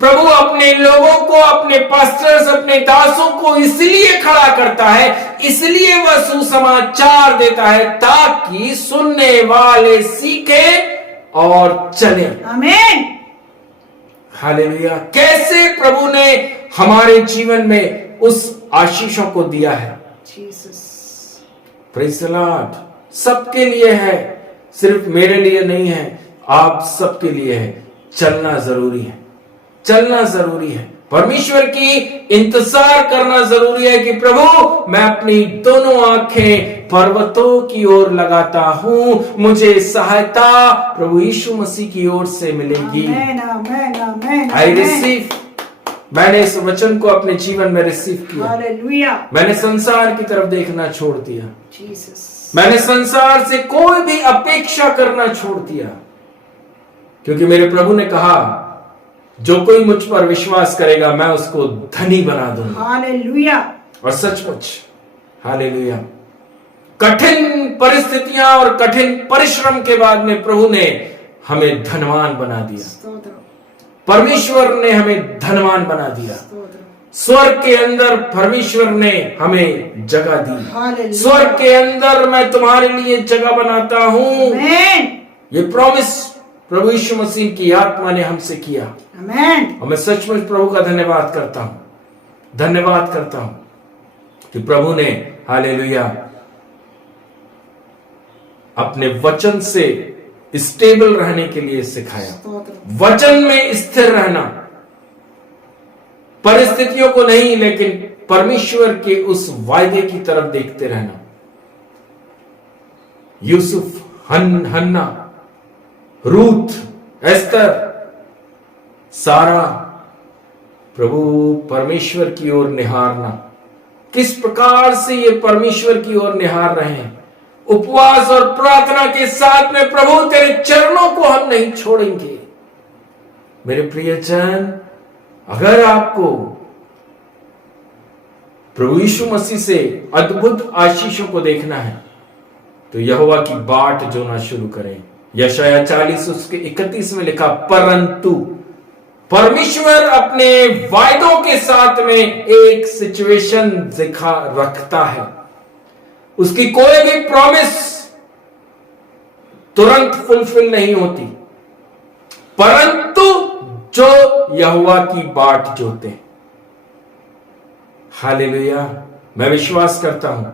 प्रभु अपने लोगों को, अपने पास्टर्स, अपने दासों को इसलिए खड़ा करता है, इसलिए वह सुसमाचार देता है ताकि सुनने वाले सीखे और चले। आमीन। हालेलुया। कैसे प्रभु ने हमारे जीवन में उस आशीषों को दिया है। Praise the Lord. सबके लिए है, सिर्फ मेरे लिए नहीं है, आप सबके लिए है। चलना जरूरी है, चलना जरूरी है, परमेश्वर की इंतजार करना जरूरी है कि प्रभु मैं अपनी दोनों आंखें पर्वतों की ओर लगाता हूं, मुझे सहायता प्रभु यीशु मसीह की ओर से मिलेगी। I receive. मैंने इस वचन को अपने जीवन में रिसीव किया। हालेलुया। मैंने संसार की तरफ देखना छोड़ दिया। जीसस। मैंने संसार से कोई भी अपेक्षा करना छोड़ दिया, क्योंकि मेरे प्रभु ने कहा जो कोई मुझ पर विश्वास करेगा मैं उसको धनी बना दूंगा। हालेलुया। और सचमुच हालेलुया, कठिन परिस्थितियां और कठिन परिश्रम के बाद में प्रभु ने हमें धनवान बना दिया। परमेश्वर ने हमें धनवान बना दिया। स्वर्ग के अंदर परमेश्वर ने हमें जगह दी। स्वर्ग के अंदर मैं तुम्हारे लिए जगह बनाता हूं। ये प्रॉमिस प्रभु यीशु मसीह की आत्मा ने हमसे किया। और मैं सचमुच प्रभु का धन्यवाद करता हूं, धन्यवाद करता हूं कि प्रभु ने हालेलुया अपने वचन से स्टेबल रहने के लिए सिखाया। वचन में स्थिर रहना, परिस्थितियों को नहीं, लेकिन परमेश्वर के उस वायदे की तरफ देखते रहना। यूसुफ, हन्ना, रूथ, एस्तर, सारा, प्रभु परमेश्वर की ओर निहारना। किस प्रकार से ये परमेश्वर की ओर निहार रहे हैं, उपवास और प्रार्थना के साथ में, प्रभु तेरे चरणों को हम नहीं छोड़ेंगे। मेरे प्रियजन, अगर आपको प्रभु यीशु मसीह से अद्भुत आशीषों को देखना है तो यहोवा की बाट जोना शुरू करें। यशायाह 40 उसके 31 में लिखा, परंतु परमेश्वर अपने वायदों के साथ में एक सिचुएशन दिखा रखता है। उसकी कोई भी प्रॉमिस तुरंत फुलफिल नहीं होती, परंतु जो यहोवा की बाट जोते हैं, हालेलुया, मैं विश्वास करता हूं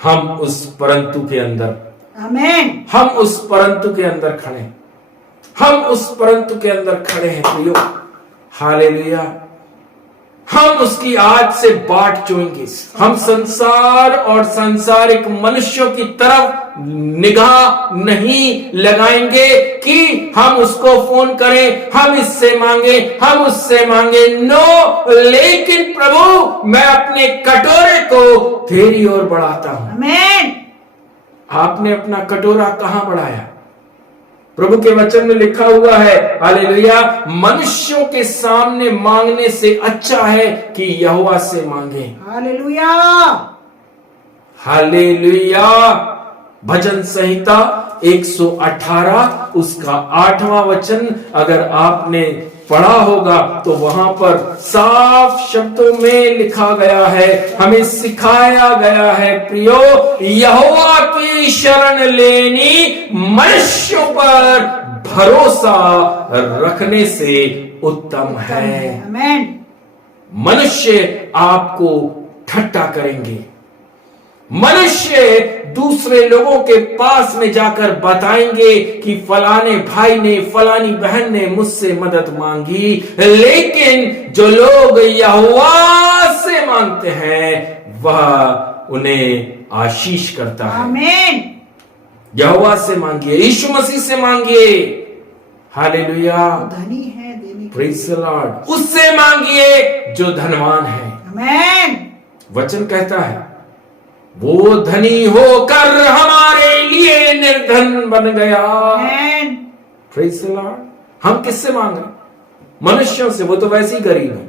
हम उस परंतु के अंदर, आमीन, हम उस परंतु के अंदर खड़े, हम उस परंतु के अंदर खड़े हैं प्रियो, हालेलुया। हम उसकी आज से बाट जोएंगे। हम संसार और सांसारिक मनुष्यों की तरफ निगाह नहीं लगाएंगे कि हम उसको फोन करें, हम इससे मांगे, हम उससे मांगे। नो, लेकिन प्रभु मैं अपने कटोरे को तेरी ओर बढ़ाता हूं। आमीन। आपने अपना कटोरा कहां बढ़ाया? प्रभु के वचन में लिखा हुआ है, हालेलुया, मनुष्यों के सामने मांगने से अच्छा है कि यहोवा से मांगे। Hallelujah, hallelujah. भजन संहिता 118 उसका 8वां वचन अगर आपने पढ़ा होगा तो वहां पर साफ शब्दों में लिखा गया है, हमें सिखाया गया है, प्रियो, यहोवा की शरण लेनी मनुष्यों पर भरोसा रखने से उत्तम है। आमीन। मनुष्य आपको ठट्टा करेंगे, मनुष्य दूसरे लोगों के पास में जाकर बताएंगे कि फलाने भाई ने, फलानी बहन ने मुझसे मदद मांगी, लेकिन जो लोग यहोवा से मांगते हैं वह उन्हें आशीष करता है। आमीन। यहोवा से मांगिए, यीशु मसीह से मांगिए, हालेलुया, धनी है देने के। Praise the Lord. उससे मांगिए जो धनवान है। आमीन। वचन कहता है वो धनी होकर हमारे लिए निर्धन बन गया। आमीन। Praise the Lord. हम किससे मांग रहे? मनुष्यों से। वो तो वैसे ही गरीब है,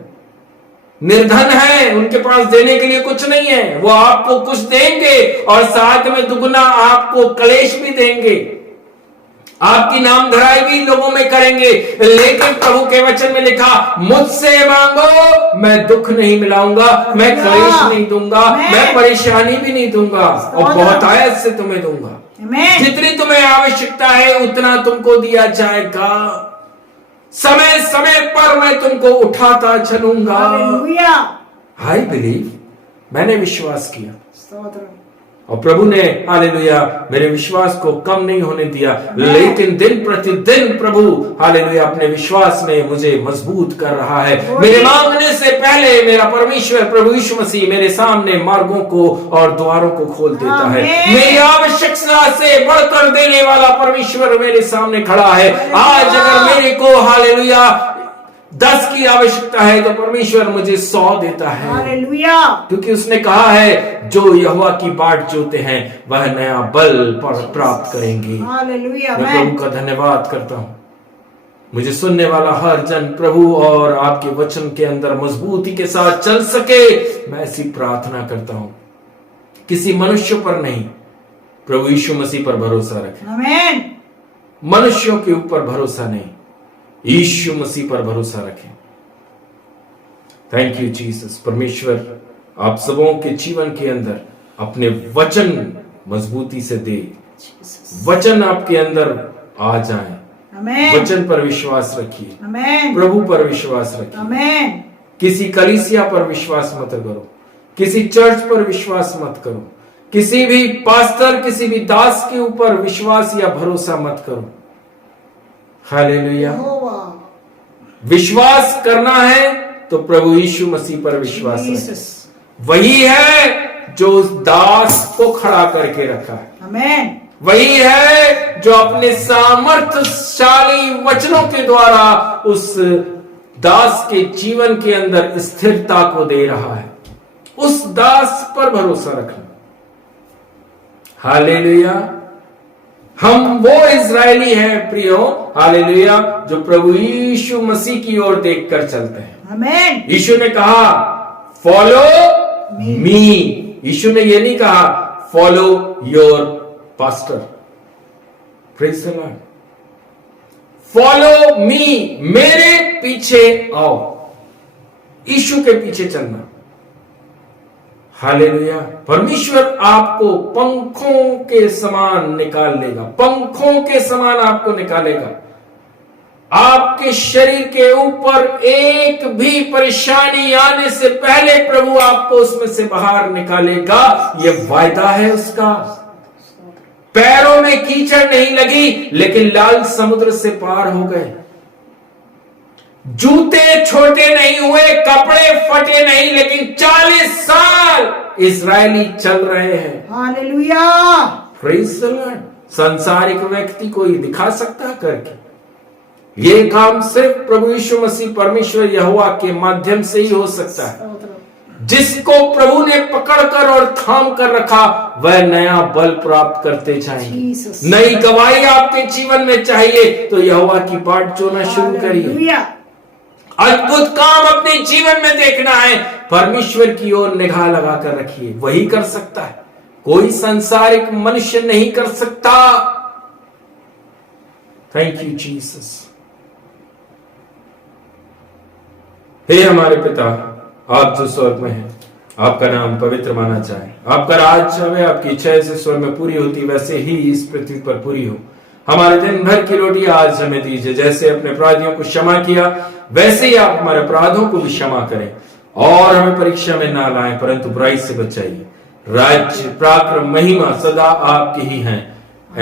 निर्धन है, उनके पास देने के लिए कुछ नहीं है। वो आपको कुछ देंगे और साथ में दुगना आपको क्लेश भी देंगे, आपकी नाम धराई भी लोगों में करेंगे। लेकिन प्रभु के वचन में लिखा, मुझसे मांगो मैं दुख नहीं मिलाऊंगा, मैं क्लेश नहीं दूंगा, मैं परेशानी भी नहीं दूंगा, और बहुत आयत से तुम्हें दूंगा। आमीन। जितनी तुम्हें आवश्यकता है उतना तुमको दिया जाएगा। समय समय पर मैं तुमको उठाता चलूंगा। हालेलुया। आई बिलीव, मैंने विश्वास किया स्तोत्र। और प्रभु ने, हालेलुया, मेरे विश्वास को कम नहीं होने दिया, लेकिन दिन प्रतिदिन प्रभु, हालेलुया, अपने विश्वास में मुझे मजबूत कर रहा है। मेरे मांगने से पहले मेरा परमेश्वर प्रभु यीशु मसीह मेरे सामने मार्गों को और द्वारों को खोल देता है। मेरी आवश्यकता से बढ़कर देने वाला परमेश्वर मेरे सामने खड़ा है। आज अगर मेरे को, हालेलुया, 10 की आवश्यकता है तो परमेश्वर मुझे 100 देता है, हालेलुया। क्योंकि उसने कहा है जो यहोवा की बाट जोते हैं वह नया बल प्राप्त करेंगे। हालेलुया। मैं प्रभु का धन्यवाद करता हूं। मुझे सुनने वाला हर जन प्रभु और आपके वचन के अंदर मजबूती के साथ चल सके, मैं ऐसी प्रार्थना करता हूं। किसी मनुष्य पर नहीं, प्रभु यीशु मसीह पर भरोसा रखें। आमीन। मनुष्यों के ऊपर भरोसा नहीं, यीशु मसीह पर भरोसा रखें। Thank you Jesus. परमेश्वर आप सबों के जीवन के अंदर अपने वचन मजबूती से दे, वचन आपके अंदर आ जाए। आमीन। वचन पर विश्वास रखिए, आमीन। प्रभु पर विश्वास रखिए। आमीन। किसी कलीसिया पर विश्वास मत करो, किसी चर्च पर विश्वास मत करो, किसी भी पास्टर, किसी भी दास के ऊपर विश्वास या भरोसा मत करो। हालेलुया। विश्वास करना है तो प्रभु यीशु मसीह पर विश्वास रखें। जीसस, वही है जो उस दास को खड़ा करके रखा है। आमेन। वही है जो अपने सामर्थ्यशाली वचनों के द्वारा उस दास के जीवन के अंदर स्थिरता को दे रहा है। उस दास पर भरोसा रखना। हालेलुया। हम वो इजरायली हैं प्रियो, हालेलुया, जो प्रभु यीशु मसीह की ओर देखकर चलते हैं। आमेन। यीशु ने कहा फॉलो मी। यीशु ने ये नहीं कहा follow your pastor. Praise the Lord. Follow me, मेरे पीछे आओ, यीशु के पीछे चलना। हालेलुया। परमेश्वर आपको पंखों के समान निकाल लेगा, पंखों के समान आपको निकालेगा। आपके शरीर के ऊपर एक भी परेशानी आने से पहले प्रभु आपको उसमें से बाहर निकालेगा। यह वायदा है उसका। पैरों में कीचड़ नहीं लगी, लेकिन लाल समुद्र से पार हो गए। जूते छोटे नहीं हुए, कपड़े फटे नहीं, लेकिन 40 साल इजरायली चल रहे हैं। हालेलुया। Praise the Lord. सांसारिक व्यक्ति को ही दिखा सकता करके, ये काम सिर्फ प्रभु यीशु मसीह परमेश्वर यहोवा के माध्यम से ही हो सकता है। जिसको प्रभु ने पकड़कर और थाम कर रखा, वह नया बल प्राप्त करते जाएंगे। जीसस। नई गवाही आपके जीवन में चाहिए तो यहोवा की बाट जोना शुरू करिए। हालेलुया। अद्भुत काम अपने जीवन में देखना है, परमेश्वर की ओर निगाह लगा कर रखिए, वही कर सकता है। कोई सांसारिक मनुष्य नहीं कर सकता। Thank you Jesus. हे हमारे पिता, आप जो स्वर्ग में हैं, आपका नाम पवित्र माना जाए। आपका राज आवे, आपकी इच्छा जैसे स्वर्ग में पूरी होती वैसे ही इस पृथ्वी पर पूरी हो। हमारे दिन भर की रोटी आज हमें दीजिए। जैसे अपने अपराधियों को क्षमा किया, वैसे ही आप हमारे अपराधों को भी क्षमा करें, और हमें परीक्षा में ना लाएं, परंतु बुराई से बचाइए। राज्य, पराक्रम, महिमा सदा आपकी ही हैं।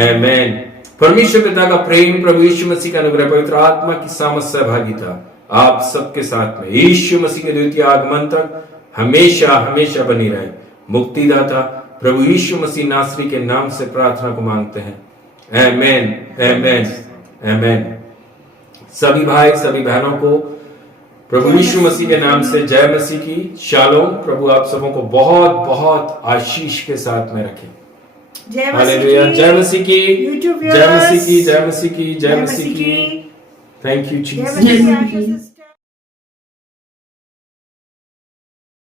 आमेन। परमेश्वर पिता का प्रेम, प्रभु यीशु मसीह का अनुग्रह, पवित्र आत्मा की सामर्थ सहभागिता आप सबके साथ में यीशु मसीह के द्वितीय आगमन तक हमेशा हमेशा बनी रहे। मुक्तिदाता प्रभु यीशु मसीह नासरी के नाम से प्रार्थना को मांगते हैं। आमेन, आमेन, आमेन। सभी भाई, सभी बहनों को प्रभु यीशु मसीह के नाम से जय मसीह की। शालोम। प्रभु आप सबों को बहुत बहुत आशीष के साथ में रखे। जय हालेलुया। जय मसीह की, YouTube जय मसीह की, जय मसीह की, जय मसीह की। थैंक यू जय जीसस। मसीह की आशीष से